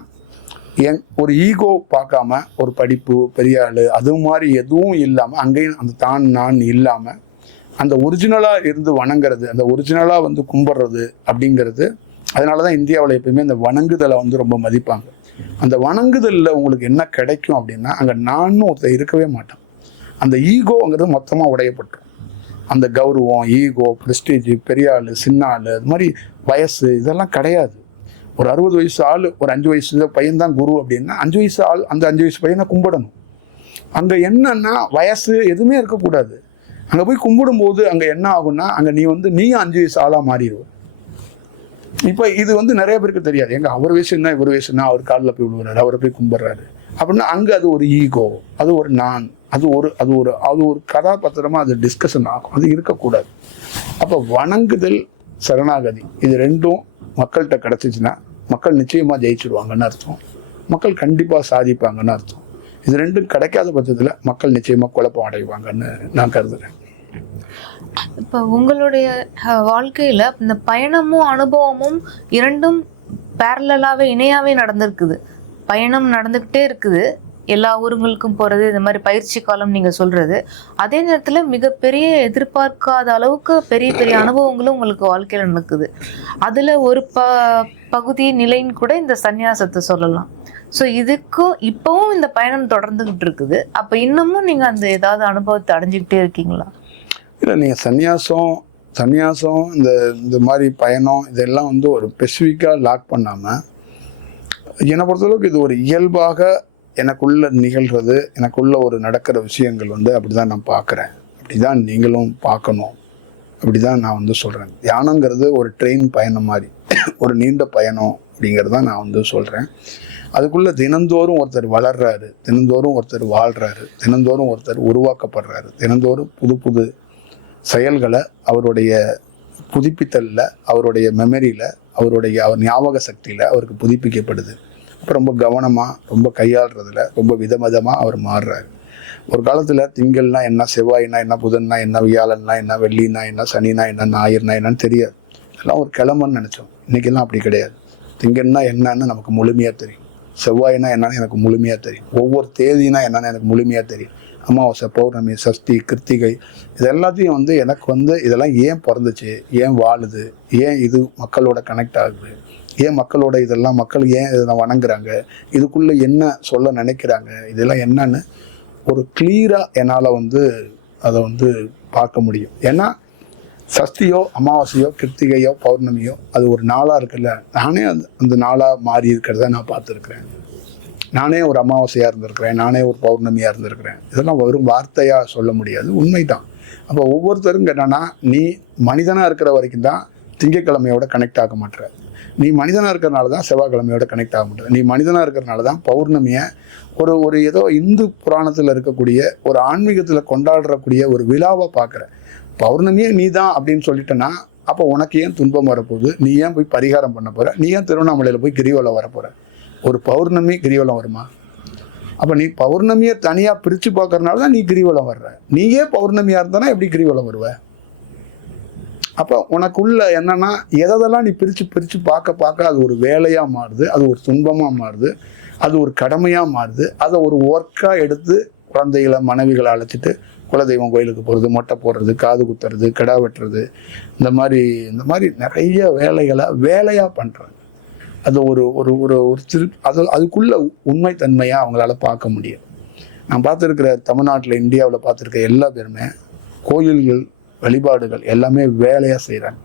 ஒரு ஈகோ பார்க்காம ஒரு படிப்பு பெரிய ஆள் அது மாதிரி எதுவும் இல்லாமல் அங்கேயும் அந்த தான் நான் இல்லாமல் அந்த ஒரிஜினலாக இருந்து வணங்குறது, அந்த ஒரிஜினலாக வந்து கும்பிட்றது அப்படிங்கிறது. அதனால தான் இந்தியாவில் எப்பயுமே அந்த வணங்குதலை வந்து ரொம்ப மதிப்பாங்க. அந்த வணங்குதலில் உங்களுக்கு என்ன கிடைக்கும் அப்படின்னா, அங்கே நானும் ஒருத்தர் இருக்கவே மாட்டேன். அந்த ஈகோங்கிறது மொத்தமாக உடையப்பட்டுரும். அந்த கௌரவம், ஈகோ, ப்ரெஸ்டீஜ், பெரிய ஆள் சின்ன ஆள் அது மாதிரி வயசு இதெல்லாம் கிடையாது. ஒரு 60 வயசு ஆள் ஒரு 5 வயசு பையன் தான் குரு அப்படின்னா 5 வயசு ஆள் அந்த 5 வயசு பையனை கும்பிடணும். அங்கே என்னன்னா வயசு எதுவுமே இருக்கக்கூடாது. அங்கே போய் கும்பிடும்போது அங்கே என்ன ஆகும்னா, அங்கே நீயும் 5 வயசு ஆளாக மாறிடுவோம். இப்போ இது வந்து நிறைய பேருக்கு தெரியாது. எங்க அவர் வயசு என்ன இவர் வயசு என்ன, அவர் காலில் போய் விழுவுறாரு, அவரை போய் கும்பிட்றாரு அப்படின்னா அங்கே அது ஒரு ஈகோ, அது ஒரு நான், அது ஒரு கதாபாத்திரமாக அது டிஸ்கஷன் ஆகும். அது இருக்கக்கூடாது. அப்போ வணங்குதல், சரணாகதி இது ரெண்டும் மக்கள்கிட்ட கிடச்சிச்சின்னா மக்கள் நிச்சயமாக ஜெயிச்சிடுவாங்கன்னு அர்த்தம். மக்கள் கண்டிப்பாக சாதிப்பாங்கன்னு அர்த்தம். இது ரெண்டும் கிடைக்காத பட்சத்தில் மக்கள் நிச்சயமாக குழப்பம் அடைவாங்கன்னு நான் கருதுகிறேன். இப்போ உங்களுடைய வாழ்க்கையில் இந்த பயணமும் அனுபவமும் இரண்டும் பேரலாகவே இணையாகவே நடந்திருக்குது. பயணம் நடந்துக்கிட்டே இருக்குது, எல்லா ஊருங்களுக்கும் போகிறது, இந்த மாதிரி பயிற்சி காலம் நீங்கள் சொல்கிறது. அதே நேரத்தில் மிகப்பெரிய எதிர்பார்க்காத அளவுக்கு பெரிய பெரிய அனுபவங்களும் உங்களுக்கு வாழ்க்கையில் நடக்குது. அதில் ஒரு பகுதி நிலைன்னு கூட இந்த சந்நியாசத்தை சொல்லலாம். ஸோ இதுக்கும் இப்போவும் இந்த பயணம் தொடர்ந்துக்கிட்டு இருக்குது. அப்போ இன்னமும் நீங்கள் அந்த ஏதாவது அனுபவத்தை அடைஞ்சிக்கிட்டே இருக்கீங்களா? இல்லை, நீங்கள் சந்நியாசம் இந்த மாதிரி பயணம் இதெல்லாம் வந்து ஒரு ஸ்பெசிஃபிக்காக லாக் பண்ணாமல், என்னை பொறுத்தளவுக்கு இது ஒரு இயல்பாக எனக்குள்ள நிகழ்கிறது, எனக்குள்ள ஒரு நடக்கிற விஷயங்கள் வந்து அப்படி தான் நான் பார்க்குறேன். அப்படி தான் நீங்களும் பார்க்கணும். அப்படி தான் நான் வந்து சொல்கிறேன். தியானங்கிறது ஒரு ட்ரெயின் பயணம் மாதிரி, ஒரு நீண்ட பயணம் அப்படிங்கிறது தான் நான் வந்து சொல்கிறேன். அதுக்குள்ளே தினந்தோறும் ஒருத்தர் வளர்றாரு, தினந்தோறும் ஒருத்தர் வாழ்கிறாரு, தினந்தோறும் ஒருத்தர் உருவாக்கப்படுறாரு, தினந்தோறும் புது புது செயல்களை அவருடைய புதுப்பித்தலில், அவருடைய மெமரியில், அவர் ஞாபக சக்தியில் அவருக்கு புதுப்பிக்கப்படுது. அப்போ ரொம்ப கவனமாக, ரொம்ப கையாளுறதுல ரொம்ப விதமாக அவர் மாறுறாரு. ஒரு காலத்தில் திங்கள்னா என்ன, செவ்வாய்னா என்ன, புதன்னா என்ன, வியாழன்னா என்ன, வெள்ளினா என்ன, சனினா என்ன, ஞாயிறுனா என்னன்னு தெரியாது. எல்லாம் ஒரு கிழமைன்னு நினச்சோம். இன்றைக்கெல்லாம் அப்படி கிடையாது. திங்கள்னா என்னன்னு நமக்கு முழுமையாக தெரியும். செவ்வாய்னா என்னன்னு எனக்கு முழுமையாக தெரியும். ஒவ்வொரு தேதினா என்னன்னு எனக்கு முழுமையாக தெரியும். அமாவாசை, பௌர்ணமி, சஷ்டி, கிருத்திகை, இது எல்லாத்தையும் எனக்கு இதெல்லாம் ஏன் பிறந்துச்சு, ஏன் வாழுது, ஏன் இது மக்களோட கனெக்ட் ஆகுது, ஏன் மக்களோட இதெல்லாம் மக்கள் ஏன் இதெல்லாம் வணங்குறாங்க, இதுக்குள்ளே என்ன சொல்ல நினைக்கிறாங்க, இதெல்லாம் என்னன்னு ஒரு கிளியராக என்னால் அதை பார்க்க முடியும். ஏன்னா சஷ்டியோ, அமாவாசையோ, கிருத்திகையோ, பௌர்ணமியோ அது ஒரு நாளாக இருக்குல்ல, நானே அந்த நாளாக மாறி இருக்கிறத நான் பார்த்துருக்குறேன். நானே ஒரு அமாவாசையாக இருந்திருக்கிறேன், நானே ஒரு பௌர்ணமியாக இருந்திருக்கிறேன். இதெல்லாம் வெறும் வார்த்தையாக சொல்ல முடியாது, உண்மைதான். அப்போ ஒவ்வொருத்தரும் என்னன்னா, நீ மனிதனாக இருக்கிற வரைக்கும் தான் திங்கக்கிழமையோட கனெக்ட் ஆக மாட்டேற. நீ மனிதனாக இருக்கிறனால தான் செவ்வாய்க்கிழமையோட கனெக்ட் ஆக மாட்டேற. நீ மனிதனாக இருக்கிறனால தான் பௌர்ணமியை ஒரு ஏதோ இந்து புராணத்தில் இருக்கக்கூடிய ஒரு ஆன்மீகத்தில் கொண்டாடக்கூடிய ஒரு விழாவை பார்க்குற. பௌர்ணமியே நீ தான் அப்படின்னு சொல்லிட்டேன்னா, அப்போ உனக்கு ஏன் துன்பம் வரப்போகுது, நீ ஏன் போய் பரிகாரம் பண்ண போகிற, நீ ஏன் திருவண்ணாமலையில் போய் கிரிவலம் வரப்போகிற? ஒரு பௌர்ணமி கிரிவலம் வருமா? அப்போ நீ பௌர்ணமியை தனியாக பிரித்து பார்க்கறனால தான் நீ கிரிவலம் வர்ற. நீயே பௌர்ணமியாக இருந்தானா எப்படி கிரிவலம் வருவ? அப்போ உனக்குள்ள என்னன்னா, எதெல்லாம் நீ பிரித்து பார்க்க அது ஒரு வேலையாக மாறுது, அது ஒரு துன்பமாக மாறுது, அது ஒரு கடமையாக மாறுது. அதை ஒரு ஒர்க்காக எடுத்து குழந்தைகளை, மனைவிகளை அழைச்சிட்டு குலதெய்வம் கோயிலுக்கு போகிறது, மொட்டை போடுறது, காது குத்துறது, கிடா வெட்டுறது, இந்த மாதிரி நிறைய வேலையாக பண்ணுறாங்க. அது அதுக்குள்ள உண்மைத்தன்மையாக அவங்களால பார்க்க முடியும். நான் பார்த்துருக்கிற தமிழ்நாட்டில், இந்தியாவில் பார்த்துருக்க எல்லா பேருமே கோயில்கள், வழிபாடுகள் எல்லாமே வேலையாக செய்கிறாங்க.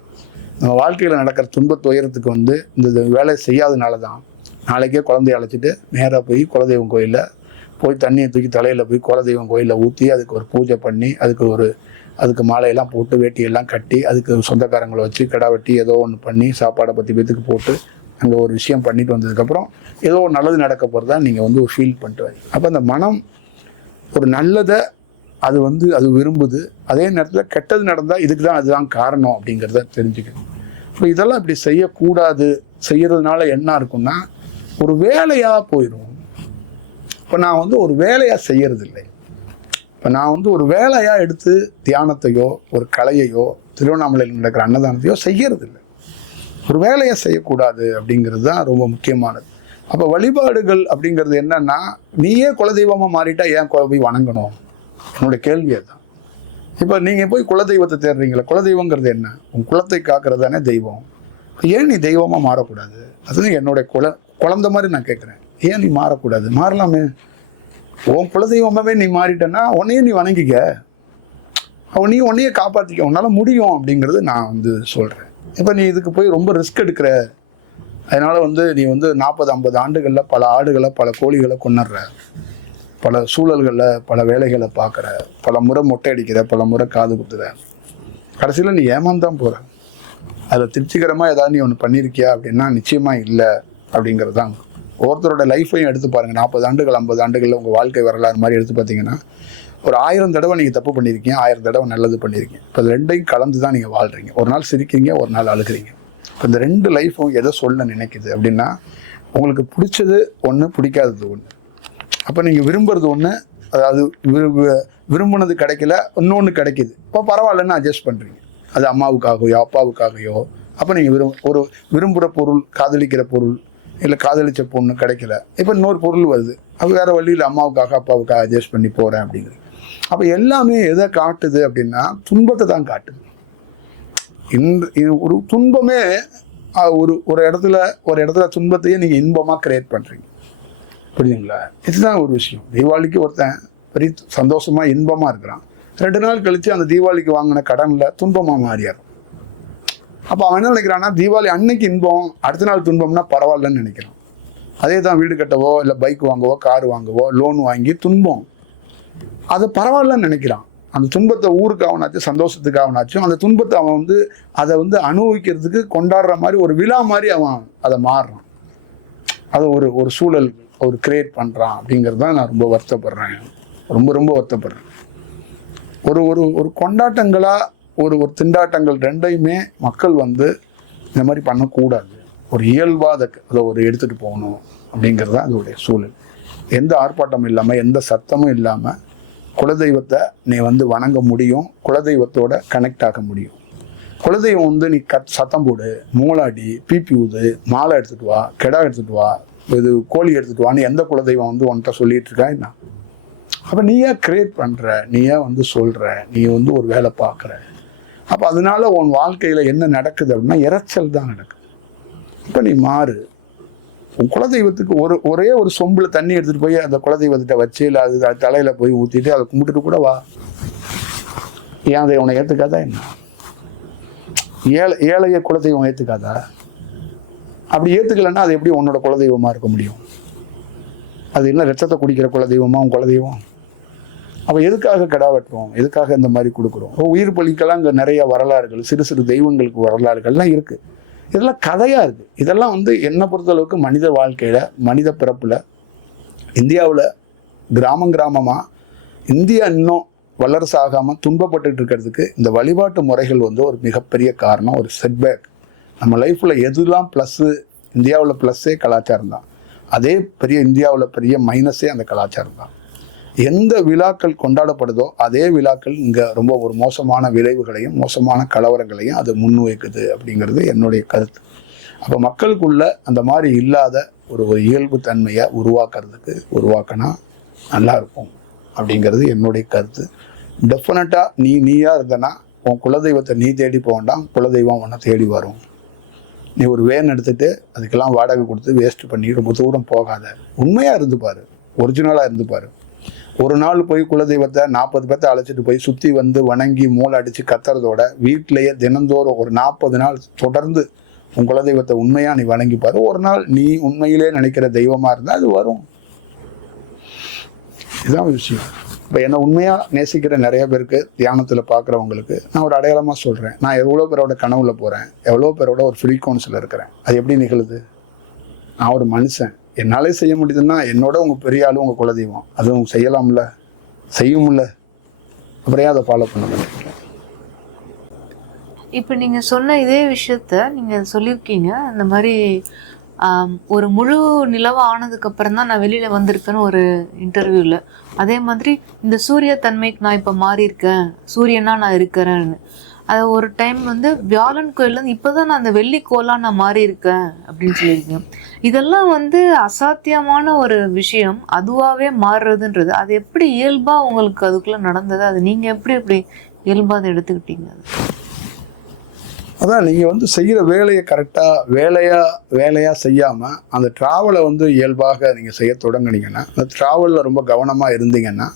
நம்ம வாழ்க்கையில் நடக்கிற துன்ப துயரத்துக்கு இந்த வேலையை செய்யாதனால தான் நாளைக்கே குழந்தைய அழைச்சிட்டு நேராக போய் குலதெய்வம் கோயிலில் போய் தண்ணியை தூக்கி தலையில் போய் குலதெய்வம் கோயிலில் ஊற்றி அதுக்கு ஒரு பூஜை பண்ணி அதுக்கு மாலையெல்லாம் போட்டு வேட்டியெல்லாம் கட்டி அதுக்கு சொந்தக்காரங்களை வச்சு கிடா வெட்டி ஏதோ ஒன்று பண்ணி சாப்பாடை பற்றி பேத்துக்கு போட்டு அங்கே ஒரு விஷயம் பண்ணிட்டு வந்ததுக்கப்புறம் ஏதோ ஒரு நல்லது நடக்க போகிறதா நீங்கள் ஒரு ஃபீல் பண்ணிட்டு வரீங்க. அப்போ அந்த மனம் ஒரு நல்லதை அது விரும்புது. அதே நேரத்தில் கெட்டது நடந்தால் அதுதான் காரணம் அப்படிங்கிறத தெரிஞ்சுக்கணும். இப்போ இதெல்லாம் இப்படி செய்யக்கூடாது. செய்யறதுனால என்ன இருக்குன்னா, ஒரு வேலையாக போயிடும். இப்போ நான் ஒரு வேலையாக செய்யறது இல்லை. இப்போ நான் ஒரு வேலையாக எடுத்து தியானத்தையோ ஒரு கலையையோ திருவண்ணாமலையில் நடக்கிற அன்னதானத்தையோ செய்யறது இல்லை. ஒரு வேலையை செய்யக்கூடாது அப்படிங்கிறது தான் ரொம்ப முக்கியமானது. அப்போ வழிபாடுகள் அப்படிங்கிறது என்னன்னா, நீயே குலதெய்வமாக மாறிட்டா ஏன் போய் வணங்கணும்? என்னுடைய கேள்வி அதுதான். இப்போ நீங்கள் போய் குலதெய்வத்தை தேடுறீங்களா? குலதெய்வங்கிறது என்ன? உன் குலத்தை காக்கிறது தானே தெய்வம். ஏன் நீ தெய்வமாக மாறக்கூடாது? அதுதான் என்னுடைய குழந்தை மாதிரி நான் கேட்குறேன். ஏன் நீ மாறக்கூடாது? மாறலாமே. உன் குலதெய்வமாகவே நீ மாறிட்டேன்னா உன்னையே நீ வணங்கிக்க, நீ உன்னையே காப்பாற்றிக்க, உன்னால் முடியும் அப்படிங்கிறது நான் சொல்கிறேன். இப்போ நீ இதுக்கு போய் ரொம்ப ரிஸ்க் எடுக்கிற. அதனால் நீ 40-50 ஆண்டுகளில் பல ஆடுகளை, பல கோழிகளை கொண்டுடுற, பல சூழல்களில் பல வேலைகளை பார்க்குற, பல முறை மொட்டை அடிக்கிற, பல முறை காது குத்துற, கடைசியில் நீ ஏமாந்தான் போகிற. அதில் திருப்திகரமாக ஏதாவது நீ ஒன்று பண்ணியிருக்கியா அப்படின்னா நிச்சயமாக இல்லை அப்படிங்கிறது தான். ஒவ்வொருத்தரோட லைஃப்பையும் எடுத்து பாருங்கள். 40 ஆண்டுகள் 50 ஆண்டுகளில் உங்கள் வாழ்க்கை வரலாறு மாதிரி எடுத்து பார்த்தீங்கன்னா, ஒரு 1000 தடவை நீங்கள் தப்பு பண்ணியிருக்கீங்க, 1000 தடவை நல்லது பண்ணியிருக்கீங்க. இப்போ அது ரெண்டையும் கலந்து தான் நீங்கள் வாழ்கிறீங்க. ஒரு நாள் சிரிக்கிறீங்க, ஒரு நாள் அழுகிறீங்க. இப்போ இந்த 2 லைஃப்பும் எதை சொல்ல நினைக்குது அப்படின்னா, உங்களுக்கு பிடிச்சது ஒன்று, பிடிக்காதது ஒன்று. அப்போ நீங்கள் விரும்புறது ஒன்று, அதாவது விரும்பினது கிடைக்கல, இன்னொன்று கிடைக்கிது. இப்போ பரவாயில்லன்னு அட்ஜஸ்ட் பண்ணுறீங்க. அது அம்மாவுக்காகவோ அப்பாவுக்காகவோ. அப்போ நீங்கள் ஒரு விரும்புகிற பொருள், காதலிக்கிற பொருள், இல்லை காதலிச்ச பொண்ணு கிடைக்கல, இப்போ இன்னொரு பொருள் வருது. அப்போ வேறு வழியில் அம்மாவுக்காக அப்பாவுக்காக அட்ஜஸ்ட் பண்ணி போகிறேன் அப்படிங்கிறது. அப்போ எல்லாமே எதை காட்டுது அப்படின்னா, துன்பத்தை தான் காட்டுது. ஒரு துன்பமே ஒரு இடத்துல துன்பத்தையே நீங்கள் இன்பமாக கிரியேட் பண்ணுறீங்க. புரியுதுங்களா? இதுதான் ஒரு விஷயம். தீபாவளிக்கு ஒருத்தன் பெரிய சந்தோஷமாக இன்பமாக இருக்கிறான். 2 நாள் கழித்து அந்த தீபாவளிக்கு வாங்கின கடனில் துன்பமாக மாறியார். அப்போ அவன் என்ன நினைக்கிறான்னா, தீபாவளி அன்னைக்கு இன்பம், அடுத்த நாள் துன்பம்னா பரவாயில்லன்னு நினைக்கிறான். அதே தான் வீடு கட்டவோ, இல்லை பைக் வாங்கவோ, கார் வாங்கவோ, லோன் வாங்கி துன்பம், அதை பரவாயில்லன்னு நினைக்கிறான். அந்த துன்பத்தை ஊருக்காகனாச்சும் சந்தோஷத்துக்காகனாச்சும் அந்த துன்பத்தை அவன் அதை அனுபவிக்கிறதுக்கு கொண்டாடுற மாதிரி ஒரு விழா மாதிரி அவன் அதை மாறுறான். அதை ஒரு சூழல் கிரியேட் பண்ணுறான் அப்படிங்கிறது தான் நான் ரொம்ப வருத்தப்படுறேன். ரொம்ப வருத்தப்படுறேன். ஒரு கொண்டாட்டங்களாக ஒரு ஒரு திண்டாட்டங்கள் ரெண்டையுமே மக்கள் வந்து இந்த மாதிரி பண்ணக்கூடாது. ஒரு இயல்பாக அதை ஒரு எடுத்துகிட்டு போகணும் அப்படிங்கிறது தான் அதோடைய சூழல். எந்த ஆர்ப்பாட்டமும் இல்லாமல் எந்த சத்தமும் இல்லாமல் குலதெய்வத்தை நீ வந்து வணங்க முடியும், குலதெய்வத்தோட கனெக்ட் ஆக முடியும். குலதெய்வம் வந்து நீ சத்தம் போடு, மூளாடி, பீப்பி ஊது, மாலை எடுத்துகிட்டு வா, கெடா எடுத்துகிட்டு வா, இது கோழி எடுத்துகிட்டு வான்னு எந்த குலதெய்வம் வந்து உன்கிட்ட சொல்லிட்டு இருக்கா என்ன? அப்போ நீயே கிரியேட் பண்ணுற, நீயே வந்து சொல்கிற, நீ வந்து ஒரு வேலை பார்க்குற. அப்போ அதனால உன் வாழ்க்கையில் என்ன நடக்குது அப்படின்னா இறைச்சல் தான் நடக்குது. இப்போ நீ மாறு. உன் குலதெய்வத்துக்கு ஒரே ஒரு சொம்பில் தண்ணி எடுத்துகிட்டு போய் அந்த குலதெய்வத்திட்ட வச்சு இல்லை அது தலையில் போய் ஊற்றிட்டு அதை கும்பிட்டுட்டு கூட வா. ஏன் அதை உன்னை ஏற்றுக்காதா என்ன? ஏழைய குலதெய்வம் ஏற்றுக்காதா? அப்படி ஏற்றுக்கலைன்னா அது எப்படி உன்னோட குலதெய்வமாக இருக்க முடியும்? அது என்ன ரத்தத்தை குடிக்கிற குலதெய்வமா உன் குலதெய்வம்? அப்போ எதுக்காக கிடா வெட்டுறோம்? எதுக்காக இந்த மாதிரி கொடுக்குறோம்? உயிர் பலிக்கெல்லாம் இங்கே நிறைய வரலாறுகள், சிறு சிறு தெய்வங்களுக்கு வரலாறுகள்லாம் இருக்குது. இதெல்லாம் கதையாக இருக்குது. இதெல்லாம் வந்து என்னை பொறுத்தளவுக்கு மனித வாழ்க்கையில், மனித பிறப்பில், இந்தியாவில் கிராமமாக இந்தியா இன்னும் வல்லரசு ஆகாமல் துன்பப்பட்டு இருக்கிறதுக்கு இந்த வழிபாட்டு முறைகள் வந்து ஒரு மிகப்பெரிய காரணம், ஒரு செட்பேக். நம்ம லைஃப்பில் எதுலாம் ப்ளஸ்ஸு, இந்தியாவில் ப்ளஸ்ஸே கலாச்சாரம் தான். அதே பெரிய இந்தியாவில் பெரிய மைனஸே அந்த கலாச்சாரம் தான். எந்த விழாக்கள் கொண்டாடப்படுதோ அதே விழாக்கள் இங்கே ரொம்ப ஒரு மோசமான விளைவுகளையும் மோசமான கலவரங்களையும் அது முன்வைக்குது அப்படிங்கிறது என்னுடைய கருத்து. அப்போ மக்களுக்குள்ள அந்த மாதிரி இல்லாத ஒரு இயல்பு தன்மையை உருவாக்கினா நல்லா இருக்கும் அப்படிங்கிறது என்னுடைய கருத்து. டெஃபினட்டாக நீயா இருந்தனா உன் குலதெய்வத்தை நீ தேடி போக வேண்டாம், குலதெய்வம் உன்னை தேடி வரும். நீ ஒரு வேன் எடுத்துகிட்டு அதுக்கெல்லாம் வாடகை கொடுத்து வேஸ்ட் பண்ணி ரொம்ப தூரம் போகாத. உண்மையாக இருந்து பாரு, ஒரிஜினலாக இருந்து பாரு. ஒரு நாள் போய் குலதெய்வத்தை 40 பேர்த்த அழைச்சிட்டு போய் சுற்றி வந்து வணங்கி மூளை அடித்து கத்துறதோட வீட்டிலேயே தினந்தோறும் ஒரு 40 நாள் தொடர்ந்து உன் குலதெய்வத்தை உண்மையாக நீ வணங்கிப்பாரு. ஒரு நாள் நீ உண்மையிலே நினைக்கிற தெய்வமாக இருந்தால் அது வரும். இதுதான் விஷயம். இப்போ என்னை உண்மையாக நேசிக்கிற நிறைய பேருக்கு, தியானத்தில் பார்க்குறவங்களுக்கு நான் ஒரு அடையாளமாக சொல்கிறேன். நான் எவ்வளோ பேரோட கனவுல போகிறேன், எவ்வளோ பேரோட ஒரு ஃப்ரீக்வன்ஸில் இருக்கிறேன். அது எப்படி நிகழுது? நான் ஒரு மனுஷன், என்னாலே செய்ய முடியுதுன்னா என்னோட உங்கள் பெரிய ஆளும் உங்கள் குலதெய்வம், அதுவும் செய்யலாம்ல, செய்யும்ல. அப்புறம் அதை ஃபாலோ பண்ண மாட்டேங்கிறேன். இப்போ நீங்கள் சொன்ன இதே விஷயத்த நீங்கள் சொல்லியிருக்கீங்க, அந்த மாதிரி ஒரு முழு நிலவு ஆனதுக்கு அப்புறம் தான் நான் வெளியில் வந்திருக்கேன்னு ஒரு இன்டர்வியூவில். அதே மாதிரி இந்த சூரிய தன்மைக்கு நான் இப்போ மாறி இருக்கேன், சூரியனா நான் இருக்கிறேன்னு. அது ஒரு டைம் வந்து வியாழன் கோயிலேருந்து இப்போ தான் நான் அந்த வெள்ளி கோலாக நான் மாறி இருக்கேன் அப்படின்னு சொல்லியிருக்கேன். இதெல்லாம் வந்து அசாத்தியமான ஒரு விஷயம், அதுவாகவே மாறுறதுன்றது. அது எப்படி இயல்பாக உங்களுக்கு அதுக்குள்ளே நடந்தது? அது நீங்கள் எப்படி இயல்பாக அதை எடுத்துக்கிட்டீங்க? அதான் நீங்கள் வந்து செய்கிற வேலையை கரெக்டாக வேலையாக செய்யாமல் அந்த ட்ராவலை வந்து இயல்பாக நீங்கள் செய்ய தொடங்குனீங்கன்னா, அந்த ட்ராவலில் ரொம்ப கவனமாக இருந்தீங்கன்னா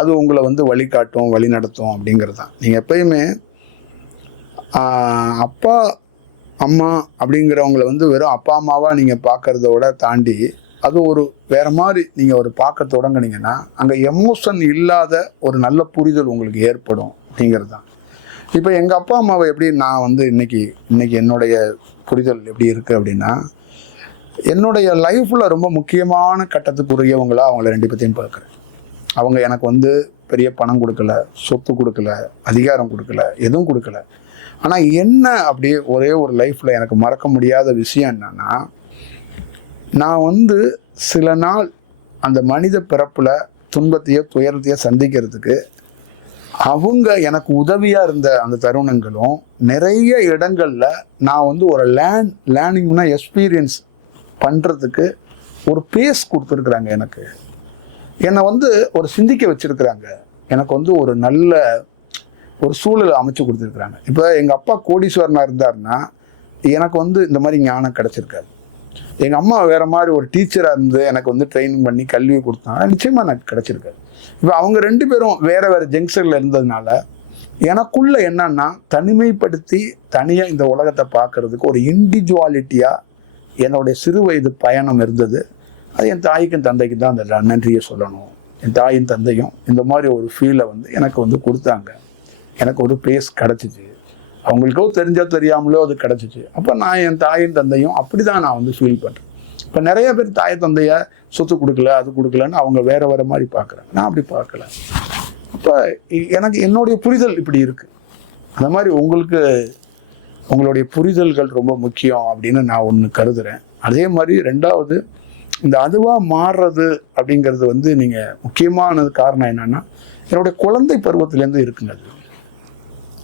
அது உங்களை வந்து வழிகாட்டும், வழி நடத்தும் அப்படிங்கிறது தான். நீங்கள் எப்பயுமே அப்பா அம்மா அப்படிங்கிறவங்கள வந்து வெறும் அப்பா அம்மாவாக நீங்கள் பார்க்குறதோட தாண்டி அது ஒரு வேறு மாதிரி நீங்கள் ஒரு பார்க்க தொடங்குனீங்கன்னா அங்கே எமோஷன் இல்லாத ஒரு நல்ல புரிதல் உங்களுக்கு ஏற்படும் அப்படிங்கிறது தான். இப்போ எங்கள் அப்பா அம்மாவை எப்படி நான் வந்து இன்னைக்கு என்னுடைய புரிதல் எப்படி இருக்குது அப்படின்னா, என்னுடைய லைஃப்பில் ரொம்ப முக்கியமான கட்டத்துக்குரியவங்களாக அவங்கள 2 பேர்த்தையும் பார்க்குறேன். அவங்க எனக்கு வந்து பெரிய பணம் கொடுக்கல, சொத்து கொடுக்கல, அதிகாரம் கொடுக்கல, எதுவும் கொடுக்கல. ஆனால் என்ன அப்படியே ஒரே ஒரு லைஃப்பில் எனக்கு மறக்க முடியாத விஷயம் என்னன்னா, நான் வந்து சில நாள் அந்த மனித பிறப்பில் துன்பத்தையோ துயரத்தையோ சந்திக்கிறதுக்கு அவங்க எனக்கு உதவியாக இருந்த அந்த தருணங்களும் நிறைய இடங்களில் நான் வந்து ஒரு லேர்னிங்னா எக்ஸ்பீரியன்ஸ் பண்ணுறதுக்கு ஒரு பேஸ் கொடுத்துருக்குறாங்க. என்னை வந்து ஒரு சிந்திக்க வச்சுருக்குறாங்க. எனக்கு வந்து ஒரு நல்ல ஒரு சூழலை அமைச்சு கொடுத்துருக்குறாங்க. இப்போ எங்கள் அப்பா கோடீஸ்வரனாக இருந்தாருன்னா எனக்கு வந்து இந்த மாதிரி ஞானம் கிடச்சிருக்காது. எங்கள் அம்மா வேறு மாதிரி ஒரு டீச்சராக இருந்து எனக்கு வந்து ட்ரைனிங் பண்ணி கல்வி கொடுத்தாங்க, நிச்சயமாக எனக்கு கிடச்சிருக்காது. இப்போ அவங்க 2 பேரும் வேறு ஜங்ஷனில் இருந்ததுனால எனக்குள்ள என்னன்னா தனிமைப்படுத்தி தனியாக இந்த உலகத்தை பார்க்கறதுக்கு ஒரு இண்டிவிஜுவாலிட்டியாக என்னுடைய சிறு வயது பயணம் இருந்தது. அது என் தாய்க்கும் தந்தைக்கும் தான் அந்த நன்றியை சொல்லணும். என் தாயும் தந்தையும் இந்த மாதிரி ஒரு ஃபீலை வந்து எனக்கு வந்து கொடுத்தாங்க. எனக்கு ஒரு பேஸ் கிடச்சிச்சு. அவங்களுக்கோ தெரிஞ்சோ தெரியாமலோ அது கிடச்சிச்சு. அப்போ நான் என் தாயும் தந்தையும் அப்படி தான் நான் வந்து ஃபீல் பண்ணுறேன். இப்போ நிறைய பேர் தாய் தந்தையை சொத்து கொடுக்கல, அது கொடுக்கலன்னு அவங்க வேறு மாதிரி பார்க்குறாங்க. நான் அப்படி பார்க்கல. அப்போ எனக்கு என்னுடைய புரிதல் இப்படி இருக்குது. அந்த மாதிரி உங்களுக்கு உங்களுடைய புரிதல்கள் ரொம்ப முக்கியம் அப்படின்னு நான் ஒன்று கருதுகிறேன். அதே மாதிரி ரெண்டாவது, இந்த அதுவாக மாறுறது அப்படிங்கிறது வந்து நீங்கள் முக்கியமானது காரணம் என்னென்னா, என்னுடைய குழந்தை பருவத்திலேருந்து இருக்குங்க. அது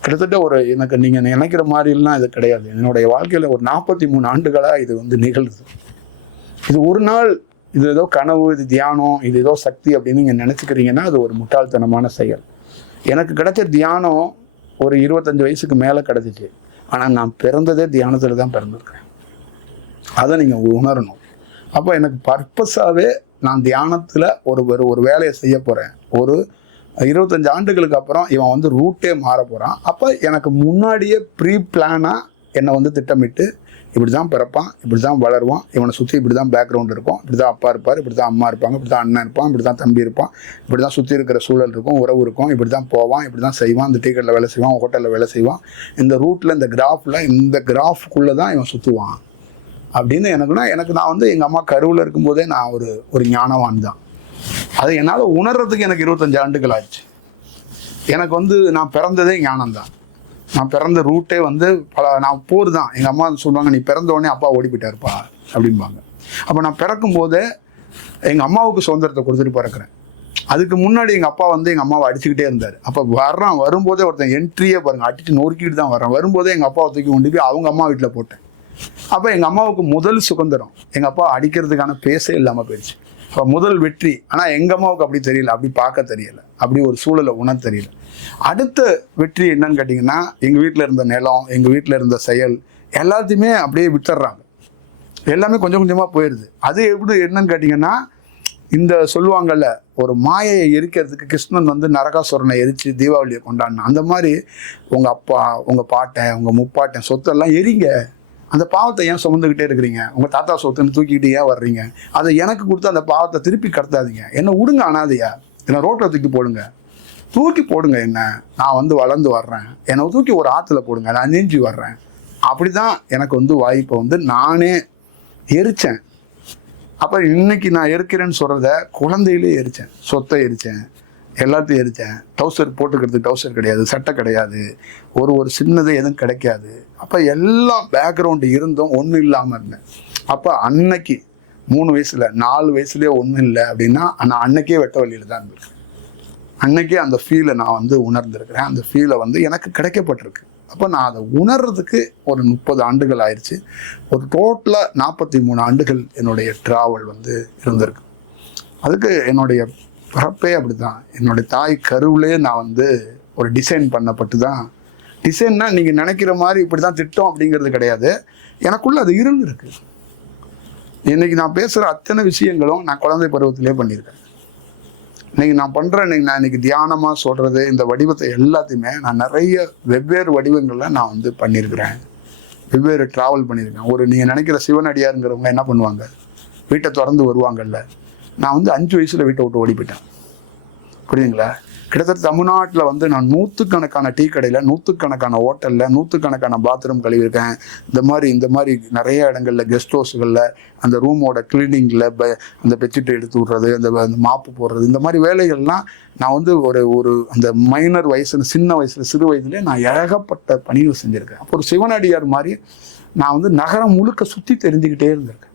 கிட்டத்தட்ட ஒரு எனக்கு நீங்கள் நினைக்கிற மாதிரிலாம் இது கிடையாது. என்னுடைய வாழ்க்கையில் ஒரு 43 ஆண்டுகளாக இது வந்து நிகழ்து. இது ஒரு நாள் இது ஏதோ கனவு, இது தியானம், இது ஏதோ சக்தி அப்படின்னு நீங்கள் நினச்சிக்கிறீங்கன்னா அது ஒரு முட்டாள்தனமான செயல். எனக்கு கிடைச்ச தியானம் ஒரு 25 வயசுக்கு மேலே கிடைச்சிச்சு. ஆனால் நான் பிறந்ததே தியானத்தில் தான் பிறந்திருக்கிறேன். அதை நீங்கள் உணரணும். அப்போ எனக்கு பர்பஸாகவே நான் தியானத்தில் ஒரு வேலையை செய்ய போகிறேன். ஒரு 25 ஆண்டுகளுக்கு அப்புறம் இவன் வந்து ரூட்டே மாற போகிறான். அப்போ எனக்கு முன்னாடியே ப்ரீ பிளானாக என்னை வந்து திட்டமிட்டு இப்படி தான் பிறப்பான், இப்படி தான் வளருவான், இவனை சுற்றி இப்படி தான் பேக்ரவுண்ட் இருக்கும், இப்படி தான் அப்பா இருப்பார், இப்படி தான் அம்மா இருப்பாங்க, இப்படி தான் அண்ணன் இருப்பான், இப்படி தான் தம்பி இருப்பான், இப்படி தான் சுற்றி இருக்கிற சூழல் இருக்கும், உறவு இருக்கும், இப்படி தான் போவான், இப்படி தான் செய்வான், இந்த டீக்கெட்டில் வேலை செய்வான், ஹோட்டலில் வேலை செய்வான், இந்த ரூட்டில் இந்த கிராஃப்குள்ளே தான் இவன் சுற்றுவான் அப்படின்னு எனக்கு நான் வந்து எங்கள் அம்மா கருவில் இருக்கும்போதே நான் ஒரு ஞானவான் தான். அதை என்னால் உணர்றதுக்கு எனக்கு 25 ஆண்டுகள் ஆச்சு. எனக்கு வந்து நான் பிறந்ததே ஞானம் தான். நான் பிறந்த ரூட்டே வந்து நான் போர் தான். எங்கள் அம்மா சொல்லுவாங்க, நீ பிறந்த உடனே அப்பா ஓடி போயிட்டாருப்பா அப்படிம்பாங்க. அப்போ நான் பிறக்கும் போதே எங்கள் அம்மாவுக்கு சுதந்திரத்தை கொடுத்துட்டு பிறக்கிறேன். அதுக்கு முன்னாடி எங்கள் அப்பா வந்து எங்கள் அம்மாவை அடிச்சுக்கிட்டே இருந்தார். அப்போ வரும்போதே ஒருத்தன் என்ட்ரியே பாருங்கள், அடிச்சு நொறுக்கிட்டு தான் வர்றான். வரும்போதே எங்கள் அப்பாவை தூக்கி கொண்டு போய் அவங்க அம்மா வீட்டில் போட்டேன். அப்போ எங்கள் அம்மாவுக்கு முதல் சுதந்திரம், எங்கள் அப்பா அடிக்கிறதுக்கான பேசே இல்லாமல் போயிடுச்சு. இப்போ முதல் வெற்றி. ஆனால் எங்கள் அம்மாவுக்கு அப்படி தெரியல, அப்படி பார்க்க தெரியலை, அப்படி ஒரு சூழலை உணர தெரியல. அடுத்த வெற்றி என்னன்னு கேட்டிங்கன்னா, எங்கள் வீட்டில் இருந்த நிலம், எங்கள் வீட்டில் இருந்த செயல் எல்லாத்தையுமே அப்படியே விட்டுடுறாங்க. எல்லாமே கொஞ்சம் கொஞ்சமாக போயிடுது. அது எப்படி என்னன்னு கேட்டிங்கன்னா, இந்த சொல்லுவாங்கள்ல, ஒரு மாயையை எரிக்கிறதுக்கு கிருஷ்ணன் வந்து நரகாசுரனை எரித்து தீபாவளியை கொண்டாடினான். அந்த மாதிரி உங்கள் அப்பா, உங்கள் பாட்டன், உங்கள் முப்பாட்டன் சொத்தெல்லாம் எரிங்க. அந்த பாவத்தை ஏன் சுமந்துக்கிட்டே இருக்கிறீங்க? உங்கள் தாத்தா சொத்துன்னு தூக்கிக்கிட்டு ஏன் வர்றீங்க? அதை எனக்கு கொடுத்து அந்த பாவத்தை திருப்பி கடத்தாதீங்க. என்னை விடுங்க அனாதையா, என்னை ரோட்டில் தூக்கி போடுங்க. என்ன நான் வந்து வளர்ந்து வர்றேன், என்னை தூக்கி ஒரு ஆற்றுல போடுங்க, நான் நீஞ்சி வர்றேன். அப்படி தான் எனக்கு வந்து வாய்ப்பை வந்து நானே எரித்தேன். அப்போ இன்னைக்கு நான் எரிக்கிறேன்னு சொல்கிறத குழந்தையிலே எரித்தேன், சொத்தை எரித்தேன், எல்லாத்தையும் எரித்தேன். டவுசர் போட்டுக்கிறதுக்கு டவுசர் கிடையாது, சட்டை கிடையாது, ஒரு சின்னது எதுவும் கிடைக்காது. அப்போ எல்லாம் பேக்ரவுண்டு இருந்தும் ஒன்றும் இல்லாமல் இருந்தேன். அப்போ அன்னைக்கு 3 வயசில் 4 வயசுலேயே ஒன்றும் இல்லை அப்படின்னா நான் அன்னைக்கே வெட்ட வழியில் தான் இருந்திருக்கேன். அன்னைக்கே அந்த ஃபீலை நான் வந்து உணர்ந்திருக்கிறேன். அந்த ஃபீலை வந்து எனக்கு கிடைக்கப்பட்டிருக்கு. அப்போ நான் அதை உணர்றதுக்கு ஒரு 30 ஆண்டுகள் ஆயிடுச்சு. ஒரு டோட்டலாக 43 ஆண்டுகள் என்னுடைய ட்ராவல் வந்து இருந்திருக்கு. அதுக்கு என்னுடைய பிறப்பே அப்படி தான். என்னுடைய தாய் கருவிலே நான் வந்து ஒரு டிசைன் பண்ணப்பட்டு தான். டிசைன்னா நீங்கள் நினைக்கிற மாதிரி இப்படி தான் திட்டம் அப்படிங்கிறது கிடையாது. எனக்குள்ளே அது இருந்திருக்கு. இன்றைக்கி நான் பேசுகிற அத்தனை விஷயங்களும் நான் குழந்தை பருவத்திலே பண்ணியிருக்கேன். இன்றைக்கி நான் பண்ணுறேன், நான் இன்றைக்கி தியானமாக சொல்கிறது, இந்த வடிவத்தை எல்லாத்தையுமே நான் நிறைய வெவ்வேறு வடிவங்களில் நான் வந்து பண்ணியிருக்கிறேன். வெவ்வேறு ட்ராவல் பண்ணியிருக்கேன். நீங்கள் நினைக்கிற சிவனடியாருங்கிறவங்க என்ன பண்ணுவாங்க, வீட்டை திறந்து வருவாங்கல்ல. நான் வந்து 5 வயசில் வீட்டை விட்டு ஓடி போயிட்டேன். புரியுதுங்களா? கிட்டத்தட்ட தமிழ்நாட்டில் வந்து நான் 100கணக்கான டீ கடையில், 100கணக்கான ஹோட்டலில், 100கணக்கான பாத்ரூம் கழுவிருக்கேன். இந்த மாதிரி நிறைய இடங்களில், கெஸ்ட் ஹவுஸுகளில், அந்த ரூமோட கிளீனிங்கில் அந்த பெட்ஷீட்டை எடுத்து விட்றது, அந்த மாப்பு போடுறது, இந்த மாதிரி வேலைகள்லாம் நான் வந்து ஒரு அந்த மைனர் வயசில், சிறு வயசுலேயே நான் ஏகப்பட்ட பணிகள் செஞ்சுருக்கேன். அப்போ ஒரு சிவனடியார் மாதிரி நான் வந்து நகரம் முழுக்க சுற்றி தெரிஞ்சுக்கிட்டே இருந்திருக்கேன்.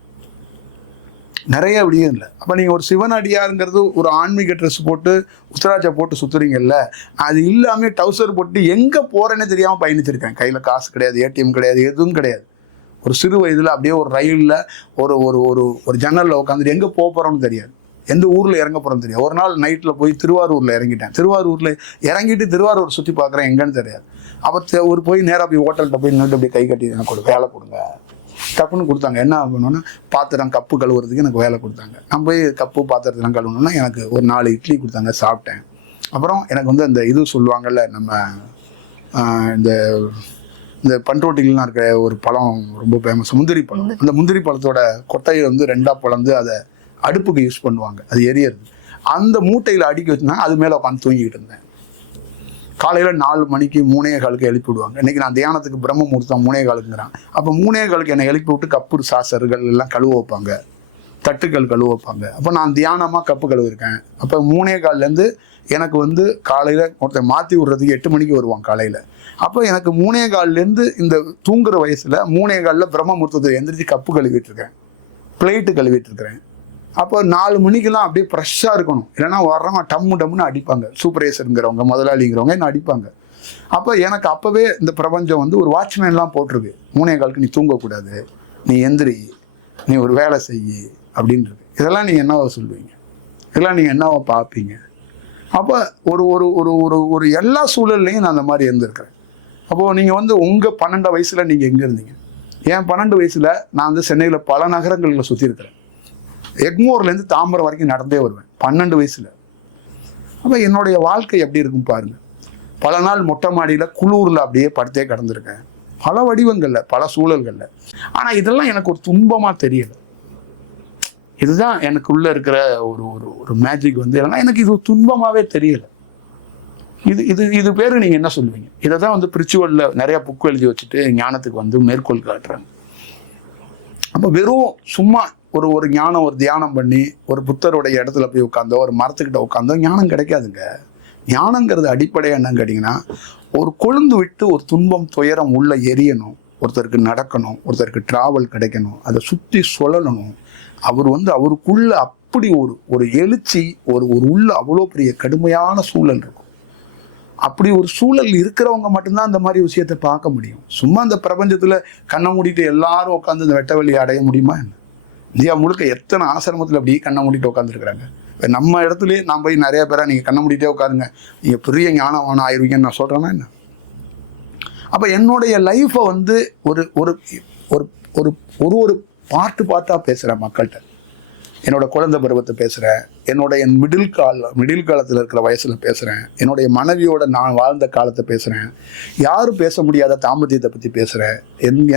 நிறைய விடியும் இல்லை. அப்போ நீங்கள் ஒரு சிவனடியாருங்கிறது ஒரு ஆன்மீக ட்ரெஸ் போட்டு உத்தராட்சை போட்டு சுற்றுறீங்கல்ல, அது இல்லாமல் டவுசர் போட்டு எங்கே போகிறேன்னே தெரியாமல் பயணிச்சிருக்கேன். கையில் காசு கிடையாது, ஏடிஎம் கிடையாது, எதுவும் கிடையாது. ஒரு சிறு வயதில் அப்படியே ஒரு ரயிலில் ஒரு ஒரு ஒரு ஜன்னலில் உட்காந்துட்டு எங்கே போகிறோன்னு தெரியாது, எந்த ஊரில் இறங்க போகிறோன்னு தெரியாது. ஒரு நாள் நைட்டில் போய் திருவாரூரில் இறங்கிட்டேன். திருவாரூரில் இறங்கிட்டு திருவாரூர் சுற்றி பார்க்குறேன், எங்கன்னு தெரியாது. அப்போ போய் நேராக போய் ஹோட்டல்கிட்ட போய் நின்று அப்படியே கை கட்டி எனக்கு வேலை கொடுங்க கப்புன்னு கொடுத்தாங்க. என்ன பண்ணோன்னா, பாத்திரம் கப்பு கழுவுறதுக்கு எனக்கு வேலை கொடுத்தாங்க. நான் போய் கப்பு பாத்திரத்தெல்லாம் கழுவணுன்னா எனக்கு ஒரு 4 இட்லி கொடுத்தாங்க, சாப்பிட்டேன். அப்புறம் எனக்கு வந்து அந்த இது சொல்லுவாங்கள்ல, நம்ம இந்த பண்ருட்டிலாம் இருக்கிற ஒரு பழம் ரொம்ப ஃபேமஸ், முந்திரி பழம். அந்த முந்திரி பழத்தோட கொட்டையை வந்து 2ஆக பிளந்து அதை அடுப்புக்கு யூஸ் பண்ணுவாங்க, அது எரியறது. அந்த மூட்டையில் அடுக்கி வச்சுனா அது மேலே உட்காந்து தூங்கிக்கிட்டு இருந்தேன். காலையில் 4 மணிக்கு 3:15 எழுப்பி விடுவாங்க. இன்றைக்கி நான் தியானத்துக்கு பிரம்ம முகூர்த்தம் 3:15ங்கிறான். அப்போ 3:15 என்னை எழுப்பி விட்டு கப்பு சாசர்கள் எல்லாம் கழுவ வைப்பாங்க. தட்டுக்கள் கழுவ வைப்பாங்க. அப்போ நான் தியானமாக கப்பு கழுவிருக்கேன். அப்போ 3:15 எனக்கு வந்து காலையில் ஒருத்தர் மாற்றி விடுறதுக்கு 8 மணிக்கு வருவான் காலையில். அப்போ எனக்கு 3:15 இந்த தூங்குற வயசில் 3:15 பிரம்ம முகூர்த்தத்தை எந்திரிச்சு கப்பு கழுவிட்டு இருக்கேன், பிளேட்டு கழுவிட்டு இருக்கிறேன். அப்போ 4 மணிக்கெல்லாம் அப்படியே ஃப்ரெஷ்ஷாக இருக்கணும். இல்லைன்னா வர்றவங்க டம்முன்னு அடிப்பாங்க, சூப்பர்வைசருங்கிறவங்க முதலாளிங்கிறவங்க என்ன அடிப்பாங்க. அப்போ எனக்கு அப்போவே இந்த பிரபஞ்சம் வந்து ஒரு வாட்ச்மேன்லாம் போட்டிருக்கு, 3:15 நீ தூங்கக்கூடாது, நீ எந்திரி, நீ ஒரு வேலை செய்யி அப்படின்றது. இதெல்லாம் நீங்கள் என்னவா சொல்லுவீங்க? இதெல்லாம் நீங்கள் என்னவா பார்ப்பீங்க? அப்போ ஒரு ஒரு ஒரு ஒரு ஒரு எல்லா சூழல்லையும் நான் அந்த மாதிரி இருந்திருக்கிறேன். அப்போது நீங்கள் வந்து உங்கள் 12 வயசில் நீங்கள் எங்கே இருந்தீங்க? என் 12 வயசில் நான் வந்து சென்னையில் பல நகரங்களில் சுற்றிருக்கிறேன். எக்மோர்லேருந்து தாம்பரம் வரைக்கும் நடந்தே வருவேன் 12 வயசில். அப்போ என்னுடைய வாழ்க்கை எப்படி இருக்கும் பாருங்கள். பல நாள் மொட்டை மாடியில் குளூரில் அப்படியே படுத்தே கிடந்திருக்கேன், பல வடிவங்களில், பல சூழல்களில். ஆனால் இதெல்லாம் எனக்கு ஒரு துன்பமாக தெரியலை. இதுதான் எனக்குள்ள இருக்கிற ஒரு ஒரு ஒரு மேஜிக் வந்து இல்லைன்னா எனக்கு இது துன்பமாகவே தெரியலை. இது இது இது பேர் நீங்கள் என்ன சொல்லுவீங்க? இதை தான் வந்து பிரிச்சுவலில் நிறைய புக்கு எழுதி வச்சுட்டு ஞானத்துக்கு வந்து மேற்கோள் காட்டுறாங்க. அப்போ வெறும் சும்மா ஒரு ஒரு ஞானம், ஒரு தியானம் பண்ணி ஒரு புத்தருடைய இடத்துல போய் உட்காந்தோ, ஒரு மரத்துக்கிட்ட உட்காந்தோ ஞானம் கிடைக்காதுங்க. ஞானங்கிறது அடிப்படையாக என்னன்னு கேட்டிங்கன்னா, ஒரு கொழுந்து விட்டு ஒரு துன்பம் துயரம் உள்ள எரியணும், ஒருத்தருக்கு நடக்கணும், ஒருத்தருக்கு டிராவல் கிடைக்கணும், அதை சுற்றி சொல்லணும். அவர் வந்து அவருக்குள்ள அப்படி ஒரு ஒரு எழுச்சி, ஒரு ஒரு உள்ள அவ்வளோ பெரிய கடுமையான சூழல் இருக்கும். அப்படி ஒரு சூழல் இருக்கிறவங்க மட்டும்தான் அந்த மாதிரி விஷயத்தை பார்க்க முடியும். சும்மா அந்த பிரபஞ்சத்தில் கண்ணை மூடிட்டு எல்லாரும் உட்காந்து இந்த வெட்ட வெளியை அடைய முடியுமா என்ன? இந்தியா முழுக்க எத்தனை ஆசிரமத்தில் அப்படியே கண்ணை மூடிட்டு உட்காந்துருக்குறாங்க. நம்ம இடத்துலயே நான் போய் நிறைய பேரா நீங்கள் கண்ணை மூடிட்டே உட்காருங்க, நீங்கள் பெரிய ஞானவானம் ஆயிடுவீங்கன்னு நான் சொல்கிறேன்னா என்ன? அப்போ என்னுடைய லைஃப்பை வந்து ஒரு ஒரு ஒரு ஒரு ஒரு பார்ட்டாக பேசுகிறேன் மக்கள்கிட்ட. என்னோட குழந்தை பருவத்தை பேசுகிறேன், என் மிடில் காலத்தில் இருக்கிற வயசில் பேசுகிறேன், என்னுடைய மனைவியோட நான் வாழ்ந்த காலத்தை பேசுகிறேன், யாரும் பேச முடியாத தாம்பத்தியத்தை பற்றி பேசுகிறேன்,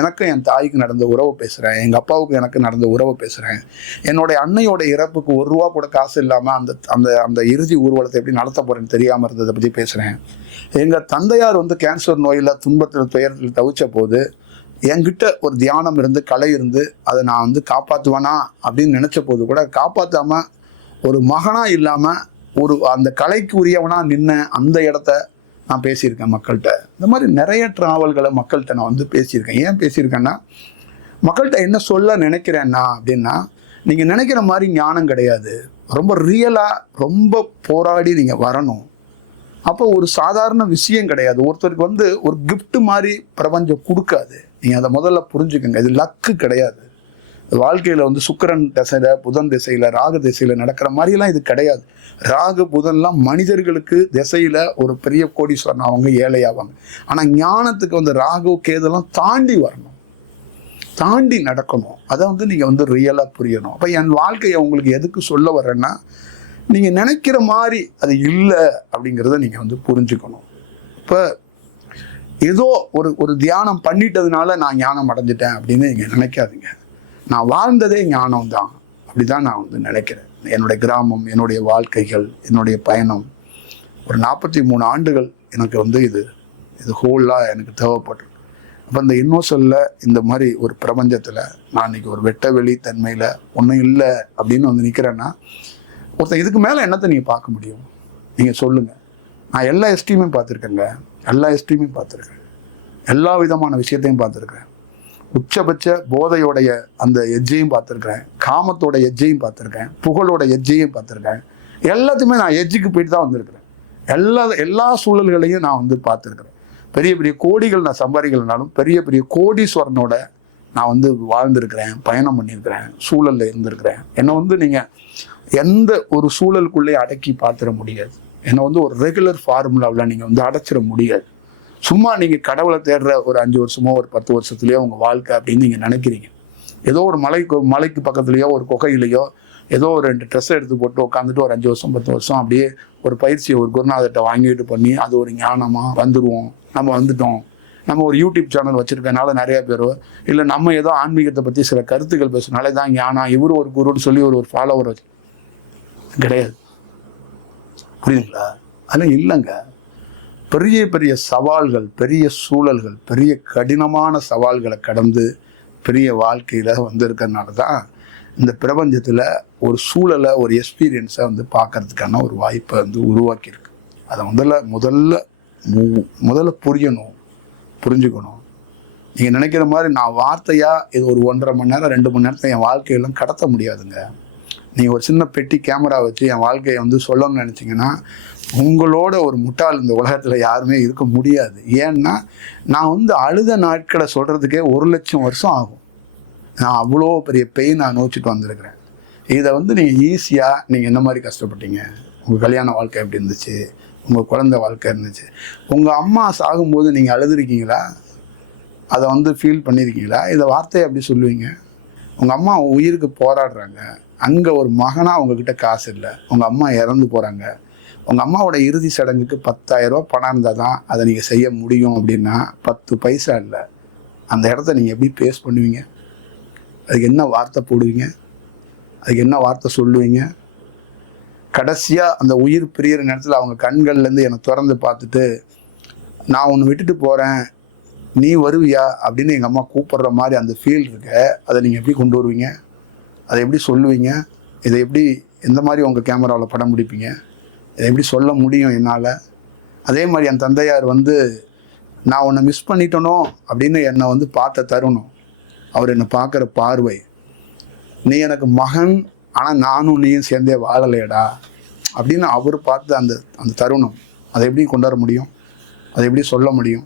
எனக்கும் என் தாய்க்கு நடந்த உறவை பேசுகிறேன், எங்கள் அப்பாவுக்கு எனக்கு நடந்த உறவை பேசுகிறேன், என்னுடைய அன்னையோட இறப்புக்கு ₹1 கூட காசு இல்லாமல் அந்த அந்த அந்த இறுதி ஊர்வலத்தை எப்படி நடத்த போகிறேன்னு தெரியாமல் இருந்ததை பற்றி பேசுகிறேன். எங்கள் தந்தையார் வந்து கேன்சர் நோயில் துன்பத்தில் துயரத்தில் தவிச்ச போது என்கிட்ட ஒரு தியானம் இருந்து கலை இருந்து அதை நான் வந்து காப்பாற்றுவேனா அப்படின்னு நினச்ச போது கூட காப்பாற்றாமல் ஒரு மகனாக இல்லாமல் ஒரு அந்த கலைக்கு உரியவனாக நின்ன அந்த இடத்த நான் பேசியிருக்கேன் மக்கள்கிட்ட. இந்த மாதிரி நிறைய ட்ராவல்களை மக்கள்கிட்ட நான் வந்து பேசியிருக்கேன். ஏன் பேசியிருக்கேன்னா, மக்கள்கிட்ட என்ன சொல்ல நினைக்கிறேன்னா அப்படின்னா, நீங்கள் நினைக்கிற மாதிரி ஞானம் கிடையாது, ரொம்ப ரியலாக ரொம்ப போராடி நீங்கள் வரணும். அப்போ ஒரு சாதாரண விஷயம் கிடையாது. ஒருத்தருக்கு வந்து ஒரு கிஃப்ட் மாதிரி பிரபஞ்சம் கொடுக்காது. நீங்கள் அதை முதல்ல புரிஞ்சுக்கோங்க. இது லக்கு கிடையாது. வாழ்க்கையில் வந்து சுக்கிரன் திசையில், புதன் திசையில், ராகு திசையில் நடக்கிற மாதிரிலாம் இது கிடையாது. ராகு புதன்லாம் மனிதர்களுக்கு திசையில் ஒரு பெரிய கோடீஸ்வரன் அவங்க ஏழையாவாங்க. ஆனால் ஞானத்துக்கு வந்து ராகு கேதெல்லாம் தாண்டி வரணும், தாண்டி நடக்கணும். அதை வந்து நீங்கள் வந்து ரியலாக புரியணும். அப்போ என் வாழ்க்கையை உங்களுக்கு எதுக்கு சொல்ல வரேன்னா, நீங்கள் நினைக்கிற மாதிரி அது இல்லை அப்படிங்கிறத நீங்கள் வந்து புரிஞ்சுக்கணும். இப்போ ஏதோ ஒரு ஒரு தியானம் பண்ணிட்டதுனால நான் ஞானம் அடைஞ்சிட்டேன் அப்படின்னு நீங்கள் நினைக்காதீங்க. நான் வாழ்ந்ததே ஞானம் தான், அப்படி தான் நான் வந்து நினைக்கிறேன். என்னுடைய கிராமம், என்னுடைய வாழ்க்கைகள், என்னுடைய பயணம், ஒரு 43 ஆண்டுகள் எனக்கு வந்து இது ஹோலாக எனக்கு தேவைப்பட்டு. அப்போ இந்த இன்னோசல்ல இந்த மாதிரி ஒரு பிரபஞ்சத்தில் நான் இன்னைக்கு ஒரு வெட்ட வெளி தன்மையில் ஒன்றும் இல்லை அப்படின்னு வந்து நிற்கிறேன்னா, ஒருத்தன் இதுக்கு மேலே என்னத்தை நீங்கள் பார்க்க முடியும்? நீங்கள் சொல்லுங்கள். நான் எல்லா எஸ்ட்ரீமையும் பார்த்துருக்கேங்க, எல்லா எஸ்ட்ரீமையும் பார்த்துருக்கேன், எல்லா விதமான விஷயத்தையும் பார்த்துருக்கேன். உச்சபட்ச போதையோடைய அந்த எஜ்ஜையும் பார்த்துருக்கேன், காமத்தோட எஜ்ஜையும் பார்த்துருக்கேன், புகழோட எஜ்ஜையும் பார்த்துருக்கேன். எல்லாத்தையுமே நான் எஜ்ஜுக்கு போயிட்டு தான் வந்திருக்கிறேன். எல்லா சூழல்களையும் நான் வந்து பார்த்துருக்குறேன். பெரிய பெரிய கோடிகள் நான் சம்பாதிக்கலனாலும் பெரிய பெரிய கோடீஸ்வரனோட நான் வந்து வாழ்ந்திருக்கிறேன், பயணம் பண்ணியிருக்கிறேன், சூழலில் இருந்திருக்கிறேன். என்னை வந்து நீங்கள் எந்த ஒரு சூழலுக்குள்ளே அடக்கி பார்த்துட முடியாது. என்னை வந்து ஒரு ரெகுலர் ஃபார்முலாவில் நீங்கள் வந்து அடைச்சிட முடியாது. சும்மா நீங்கள் கடவுளை தேடுற ஒரு 5 வருஷமோ ஒரு 10 வருஷத்துலையோ உங்கள் வாழ்க்கை அப்படின்னு நீங்கள் நினைக்கிறீங்க. ஏதோ ஒரு மலைக்கு பக்கத்துலேயோ ஒரு குகையிலையோ ஏதோ ஒரு 2 ட்ரெஸ்ஸை எடுத்து போட்டு உட்காந்துட்டு ஒரு 5 வருஷம் 10 வருஷம் அப்படியே ஒரு பயிற்சியை ஒரு குருநாதர்கிட்ட வாங்கிட்டு பண்ணி அது ஒரு ஞானமாக வந்துடுவோம். நம்ம வந்துட்டோம், நம்ம ஒரு யூடியூப் சேனல் வச்சுருக்கனால நிறைய பேரோ, இல்லை நம்ம ஏதோ ஆன்மீகத்தை பற்றி சில கருத்துக்கள் பேசுனாலே தான் ஞானம், இவரு ஒரு குருன்னு சொல்லி ஒரு ஃபாலோவர் வச்சு கிடையாது. புரியுதுங்களா? அதெல்லாம் இல்லைங்க. பெரிய பெரிய சவால்கள், பெரிய சூழல்கள், பெரிய கடினமான சவால்களை கடந்து பெரிய வாழ்க்கையில் வந்திருக்கிறதுனால தான் இந்த பிரபஞ்சத்தில் ஒரு சூழலை, ஒரு எக்ஸ்பீரியன்ஸை வந்து பார்க்கறதுக்கான ஒரு வாய்ப்பை வந்து உருவாக்கியிருக்கு. அதை முதல்ல புரிஞ்சுக்கணும். நீங்கள் நினைக்கிற மாதிரி நான் வார்த்தையாக இது ஒரு 1.5 மணி நேரம் 2 மணி நேரத்தை என் வாழ்க்கையெல்லாம் கடத்த முடியாதுங்க. நீங்கள் ஒரு சின்ன பெட்டி கேமரா வச்சு என் வாழ்க்கையை வந்து சொல்லணும்னு நினச்சிங்கன்னா உங்களோட ஒரு முட்டாள் இந்த உலகத்தில் யாருமே இருக்க முடியாது. ஏன்னா நான் வந்து அழுத நாட்களை சொல்கிறதுக்கே 1,00,000 வருஷம் ஆகும். நான் அவ்வளோ பெரிய பெயின் நான் நோச்சிட்டு வந்திருக்கிறேன். இதை வந்து நீங்கள் ஈஸியாக நீங்கள் என்ன மாதிரி கஷ்டப்பட்டீங்க, உங்கள் கல்யாண வாழ்க்கை எப்படி இருந்துச்சு, உங்கள் குழந்தை வாழ்க்கை இருந்துச்சு, உங்கள் அம்மா சாகும்போது நீங்கள் அழுதுருக்கீங்களா, அதை வந்து ஃபீல் பண்ணியிருக்கீங்களா? இதை வார்த்தையை அப்படி சொல்லுவீங்க. உங்கள் அம்மா உயிருக்கு போராடுறாங்க, அங்கே ஒரு மகனாக உங்ககிட்ட காசு இல்லை, உங்கள் அம்மா இறந்து போகிறாங்க, உங்கள் அம்மாவோட இறுதி சடங்குக்கு 10,000 ரூபா பணம் இருந்தால் தான் அதை நீங்கள் செய்ய முடியும் அப்படின்னா 10 பைசா இல்லை. அந்த இடத்த நீங்கள் எப்படி பேஸ் பண்ணுவீங்க? அதுக்கு என்ன வார்த்தை போடுவீங்க? அதுக்கு என்ன வார்த்தை சொல்லுவீங்க? கடைசியாக அந்த உயிர் பிரியிற நேரத்தில் அவங்க கண்கள்லேருந்து என்னை திறந்து பார்த்துட்டு நான் உன்னை விட்டுட்டு போகிறேன், நீ வருவியா அப்படின்னு எங்கள் அம்மா கூப்பிடுற மாதிரி அந்த ஃபீல் இருக்க, அதை நீங்கள் எப்படி கொண்டு வருவீங்க? அதை எப்படி சொல்லுவீங்க? இதை எப்படி எந்த மாதிரி உங்கள் கேமராவில் படம் பிடிப்பீங்க? இதை எப்படி சொல்ல முடியும் என்னால்? அதே மாதிரி என் தந்தையார் வந்து நான் உன்னை மிஸ் பண்ணிட்டனோ அப்படின்னு என்னை வந்து பார்த்த தருணம், அவர் என்னை பார்க்குற பார்வை, நீ எனக்கு மகன் ஆனால் நானும் நீயும் சேர்ந்தே வாழலையடா அப்படின்னு அவர் பார்த்த அந்த தருணம், அதை எப்படி கொண்டாட முடியும்? அதை எப்படி சொல்ல முடியும்?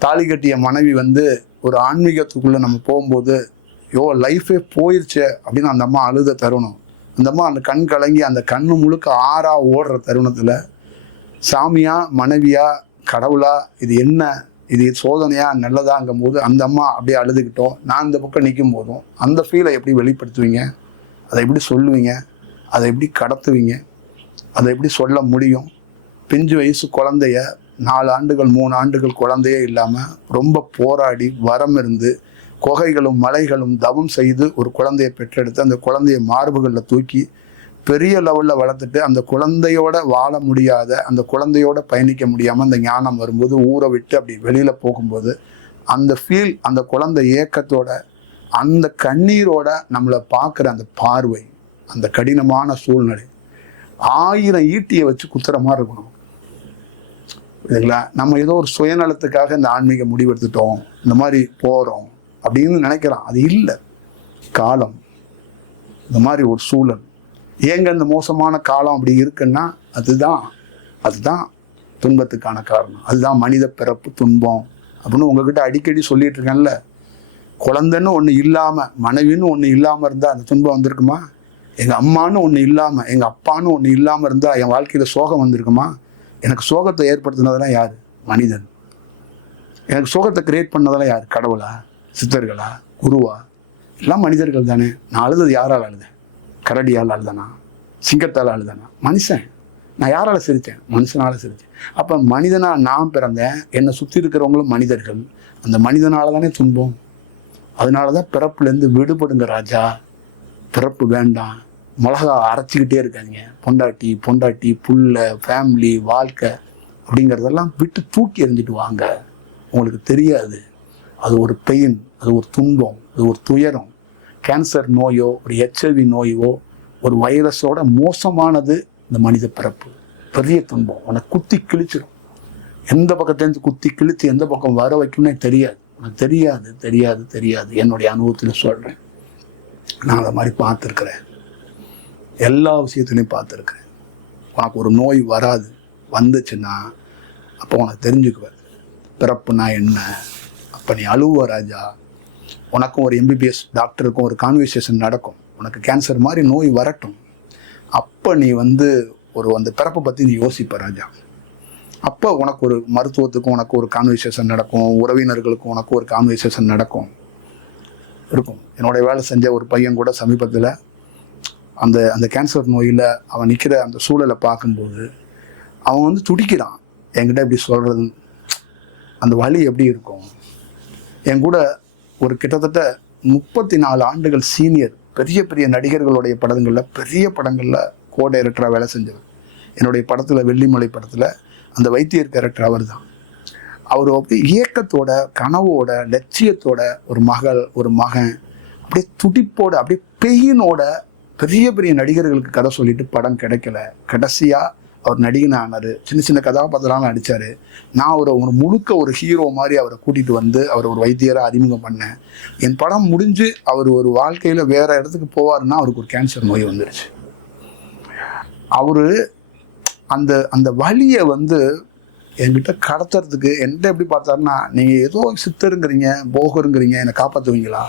தாலி கட்டிய மனைவி வந்து ஒரு ஆன்மீகத்துக்குள்ளே நம்ம போகும்போது லைஃபே போயிடுச்சே அப்படின்னு அந்த அம்மா அழுத தருணம், அந்த அம்மா அந்த கண் கலங்கி அந்த கண்ணு முழுக்க ஆறா ஓடுற தருணத்தில் சாமியா மனைவியா கடவுளா இது என்ன, இது சோதனையா நல்லதாங்கும் போது அந்த அம்மா அப்படியே அழுதுகிட்டோம். நான் இந்த பக்கம் நிற்கும் போதும் அந்த ஃபீலை எப்படி வெளிப்படுத்துவீங்க? அதை எப்படி சொல்லுவீங்க? அதை எப்படி கடத்துவீங்க? அதை எப்படி சொல்ல முடியும்? பிஞ்சு வயசு குழந்தைய 4 ஆண்டுகள் 3 ஆண்டுகள் குழந்தையே இல்லாமல் ரொம்ப போராடி வரம் இருந்து குகைகளும் மலைகளும் தவம் செய்து ஒரு குழந்தையை பெற்றெடுத்து அந்த குழந்தைய மார்புகளில் தூக்கி பெரிய லெவலில் வளர்த்துட்டு அந்த குழந்தையோட வாழ முடியாத, அந்த குழந்தையோட பயணிக்க முடியாமல் அந்த ஞானம் வரும்போது ஊரை விட்டு அப்படி வெளியில் போகும்போது அந்த ஃபீல், அந்த குழந்தை ஏக்கத்தோட அந்த கண்ணீரோட நம்மளை பார்க்குற அந்த பார்வை, அந்த கடினமான சூழ்நிலை 1000 ஈட்டியை வச்சு குத்துற மாதிரி இருக்கணும் இல்லைங்களா? நம்ம ஏதோ ஒரு சுயநலத்துக்காக இந்த ஆன்மீக முடிவெடுத்துட்டோம், இந்த மாதிரி போகிறோம் அப்படின்னு நினைக்கலாம். அது இல்லை. காலம் இந்த மாதிரி ஒரு சூழல், ஏங்க இந்த மோசமான காலம் அப்படி இருக்குன்னா அதுதான் துன்பத்துக்கான காரணம். அதுதான் மனித பிறப்பு துன்பம் அப்படின்னு உங்ககிட்ட அடிக்கடி சொல்லிட்டு இருக்கேன்ல. குழந்தைன்னு ஒன்று இல்லாமல், மனைவின்னு ஒன்று இல்லாமல் இருந்தால் அந்த துன்பம் வந்திருக்குமா? எங்கள் அம்மானு ஒன்று இல்லாமல், எங்கள் அப்பான்னு ஒன்று இல்லாமல் இருந்தால் என் வாழ்க்கையில் சோகம் வந்திருக்குமா? எனக்கு சோகத்தை ஏற்படுத்தினதெல்லாம் யார்? மனிதன். எனக்கு சோகத்தை கிரியேட் பண்ணதெல்லாம் யார்? கடவுளா, சித்தர்களா, குருவா? எல்லாம் மனிதர்கள் தானே. நான் அழுதது யாரால் அழுதேன்? கரடியால் அழுதானா? சிங்கத்தால் அழுதானா? மனுஷன். நான் யாரால் சிரித்தேன்? மனுஷனால் சிரித்தேன். அப்போ மனிதனாக நான் பிறந்தேன், என்னை சுற்றி இருக்கிறவங்களும் மனிதர்கள். அந்த மனிதனால தானே துன்பம். அதனால தான் பிறப்புலேருந்து விடுபடுங்க ராஜா. பிறப்பு வேண்டாம். மிளகா அரைச்சிக்கிட்டே இருக்காங்க. பொண்டாட்டி புள்ள ஃபேமிலி வாழ்க்கை அப்படிங்கிறதெல்லாம் விட்டு தூக்கி எறிஞ்சிட்டு வாங்க. உங்களுக்கு தெரியாது, அது ஒரு பெயின், அது ஒரு துன்பம், அது ஒரு துயரம். கேன்சர் நோயோ ஒரு HIV நோயோ ஒரு வைரஸோட மோசமானது இந்த மனித பிறப்பு. பெரிய துன்பம். உனக்கு குத்தி கிழிச்சிடும். எந்த பக்கத்துலேருந்து குத்தி கிழித்து எந்த பக்கம் வர வைக்கணும்னே தெரியாது. உனக்கு தெரியாது. என்னுடைய அனுபவத்தில் சொல்கிறேன். நான் அதை மாதிரி பார்த்துருக்குறேன். எல்லா விஷயத்துலையும் பார்த்துருக்குறேன். உனக்கு ஒரு நோய் வராது, வந்துச்சுன்னா அப்போ உனக்கு தெரிஞ்சுக்குவேன் பிறப்புனா என்ன. அப்போ நீ அழுவ ராஜா. உனக்கும் ஒரு MBBS டாக்டருக்கும் ஒரு கான்வர்சேஷன் நடக்கும். உனக்கு கேன்சர் மாதிரி நோய் வரட்டும், அப்போ நீ வந்து அந்த பிறப்பை பற்றி நீ யோசிப்ப ராஜா. அப்போ உனக்கு ஒரு மருத்துவத்துக்கும் உனக்கு ஒரு கான்வர்சேஷன் நடக்கும், உறவினர்களுக்கும் உனக்கு ஒரு கான்வர்சேஷன் இருக்கும். என்னுடைய வேலை செஞ்ச ஒரு பையன் கூட சமீபத்தில் அந்த கேன்சர் நோயில் அவன் நிற்கிற அந்த சூழலை பார்க்கும்போது அவன் வந்து துடிக்கிறான். என்கிட்ட எப்படி சொல்கிறது, அந்த வலி எப்படி இருக்கும். என் கூட ஒரு கிட்டத்தட்ட 34 ஆண்டுகள் சீனியர், பெரிய நடிகர்களுடைய பெரிய படங்களில் கோ டைரக்டராக வேலை செஞ்சவர். என்னுடைய படத்தில், வெள்ளிமலை படத்தில் அந்த வைத்தியர் கேரக்டர் அவர் தான். அவர் அப்படி இயக்கத்தோட, கனவோட, லட்சியத்தோட ஒரு மகள், ஒரு மகன், அப்படியே துடிப்போட அப்படியே பெயினோட பெரிய பெரிய நடிகர்களுக்கு கதை சொல்லிட்டு படம் கிடைக்கல. கடைசியாக அவர் நடிகன் ஆனார், சின்ன சின்ன கதாபாத்திரம்லாம் நடித்தார். நான் ஒரு முழுக்க ஒரு ஹீரோ மாதிரி அவரை கூட்டிகிட்டு வந்து அவர் ஒரு வைத்தியராக அறிமுகம் பண்ணேன். என் படம் முடிஞ்சு அவர் ஒரு வாழ்க்கையில் வேறு இடத்துக்கு போவார்னா அவருக்கு ஒரு கேன்சர் நோய் வந்துருச்சு. அவர் அந்த அந்த வலியை வந்து என்கிட்ட கடத்துறதுக்கு என்கிட்ட எப்படி பார்த்தாருன்னா, நீங்கள் ஏதோ சித்தருங்கிறீங்க, போகருங்கிறீங்க, என்னை காப்பாற்றுவீங்களா,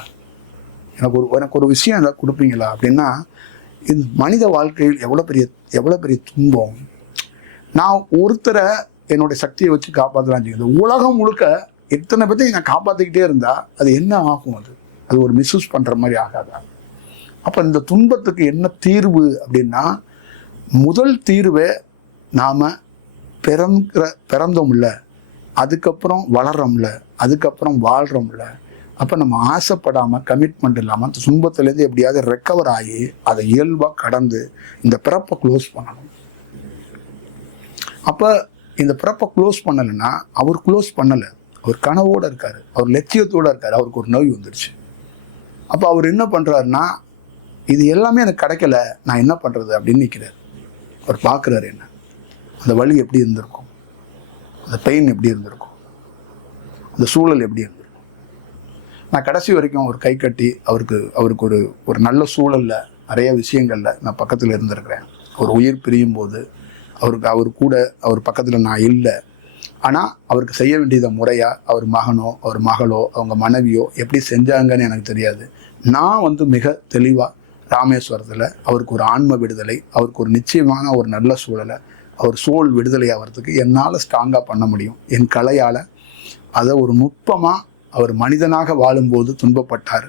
எனக்கு ஒரு விஷயம் ஏதாவது கொடுப்பீங்களா அப்படின்னா, இந்த மனித வாழ்க்கையில் எவ்வளோ பெரிய துன்பம். நான் ஒருத்தரை என்னுடைய சக்தியை வச்சு காப்பாற்றலாம் செய்யுது. உலகம் முழுக்க எத்தனை பேர்த்தையும் நான் காப்பாற்றிக்கிட்டே இருந்தால் அது என்ன ஆகும்? அது ஒரு மிஸ்யூஸ் பண்ணுற மாதிரி ஆகாதா? அப்போ இந்த துன்பத்துக்கு என்ன தீர்வு அப்படின்னா, முதல் தீர்வே நாம் பிறந்தோம்ல, அதுக்கப்புறம் வளர்றோம்ல, அதுக்கப்புறம் வாழ்கிறோம்ல. அப்போ நம்ம ஆசைப்படாமல் கமிட்மெண்ட் இல்லாமல் அந்த துன்பத்துலேருந்து எப்படியாவது ரெக்கவர் ஆகி அதை இயல்பாக கடந்து இந்த பிறப்பை க்ளோஸ் பண்ணணும். அப்போ இந்த பிறப்பை க்ளோஸ் பண்ணலைன்னா, அவர் க்ளோஸ் பண்ணலை, அவர் கனவோடு இருக்கார், அவர் லட்சியத்தோடு இருக்கார், அவருக்கு ஒரு நோய் வந்துடுச்சு. அப்போ அவர் என்ன பண்ணுறாருன்னா, இது எல்லாமே எனக்கு கிடைக்கல, நான் என்ன பண்ணுறது அப்படின்னு நிற்கிறார். அவர் பார்க்குறாரு என்ன, அந்த வலி எப்படி இருந்திருக்கும், அந்த பெயின் எப்படி இருந்திருக்கும், அந்த சூழல் எப்படி இருந்திருக்கும். நான் கடைசி வரைக்கும் ஒரு கை கட்டி அவருக்கு ஒரு நல்ல சூழலில் நிறைய விஷயங்களில் நான் பக்கத்தில் இருந்திருக்கிறேன். அவர் உயிர் பிரியும் போது அவர் கூட அவர் பக்கத்தில் நான் இல்லை. ஆனால் அவருக்கு செய்ய வேண்டியதை முறையாக அவர் மகனோ அவர் மகளோ அவங்க மனைவியோ எப்படி செஞ்சாங்கன்னு எனக்கு தெரியாது. நான் வந்து மிக தெளிவாக ராமேஸ்வரத்தில் அவருக்கு ஒரு ஆன்ம விடுதலை, அவருக்கு ஒரு நிச்சயமான ஒரு நல்ல சூழலை, அவர் சோல் விடுதலை ஆகிறதுக்கு என்னால் ஸ்ட்ராங்காக பண்ண முடியும். என் கலையால் அதை ஒரு நுட்பமாக அவர் மனிதனாக வாழும்போது துன்பப்பட்டார்.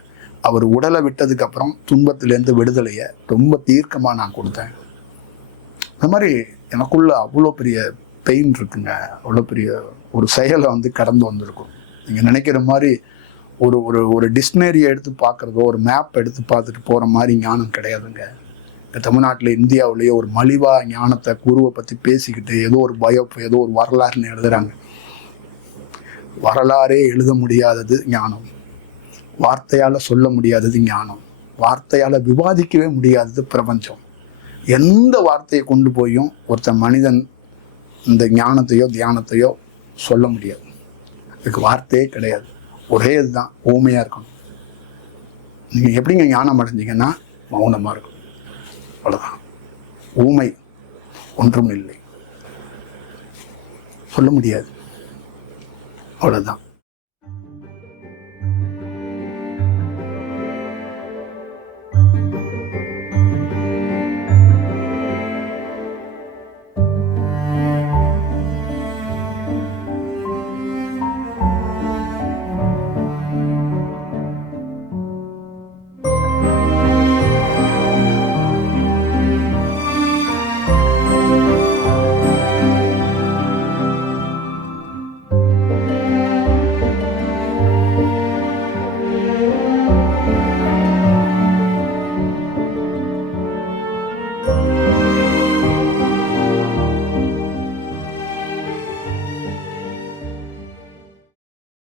அவர் உடலை விட்டதுக்கப்புறம் துன்பத்திலேருந்து விடுதலையை ரொம்ப தீர்க்கமாக நான் கொடுத்தேன். இந்த மாதிரி எனக்குள்ள அவ்வளோ பெரிய பெயின் இருக்குங்க. அவ்வளோ பெரிய ஒரு செயலை வந்து கடந்து வந்திருக்கும். நீங்கள் நினைக்கிற மாதிரி ஒரு டிக்ஷனரியை எடுத்து பார்க்குறதோ ஒரு மேப் எடுத்து பார்த்துட்டு போகிற மாதிரி ஞானம் கிடையாதுங்க. இப்போ தமிழ்நாட்டில் இந்தியாவிலேயே ஒரு மலிவாக ஞானத்தை குருவை பற்றி பேசிக்கிட்டு ஏதோ ஒரு ஏதோ ஒரு வரலாறுன்னு எழுதுகிறாங்க. வரலாறே எழுத முடியாதது ஞானம், வார்த்தையால் சொல்ல முடியாதது ஞானம், வார்த்தையால் விவாதிக்கவே முடியாதது பிரபஞ்சம். எந்த வார்த்தையை கொண்டு போயும் ஒருத்தன் மனிதன் இந்த ஞானத்தையோ தியானத்தையோ சொல்ல முடியாது. இதுக்கு வார்த்தையே கிடையாது. ஒரே இதுதான், ஊமையாக இருக்கணும். நீங்கள் எப்படிங்க ஞானம் அடைஞ்சிங்கன்னா மௌனமாக இருக்கும், அவ்வளோதான். ஊமை, ஒன்றும் இல்லை, சொல்ல முடியாது, அவ்வளோதான்.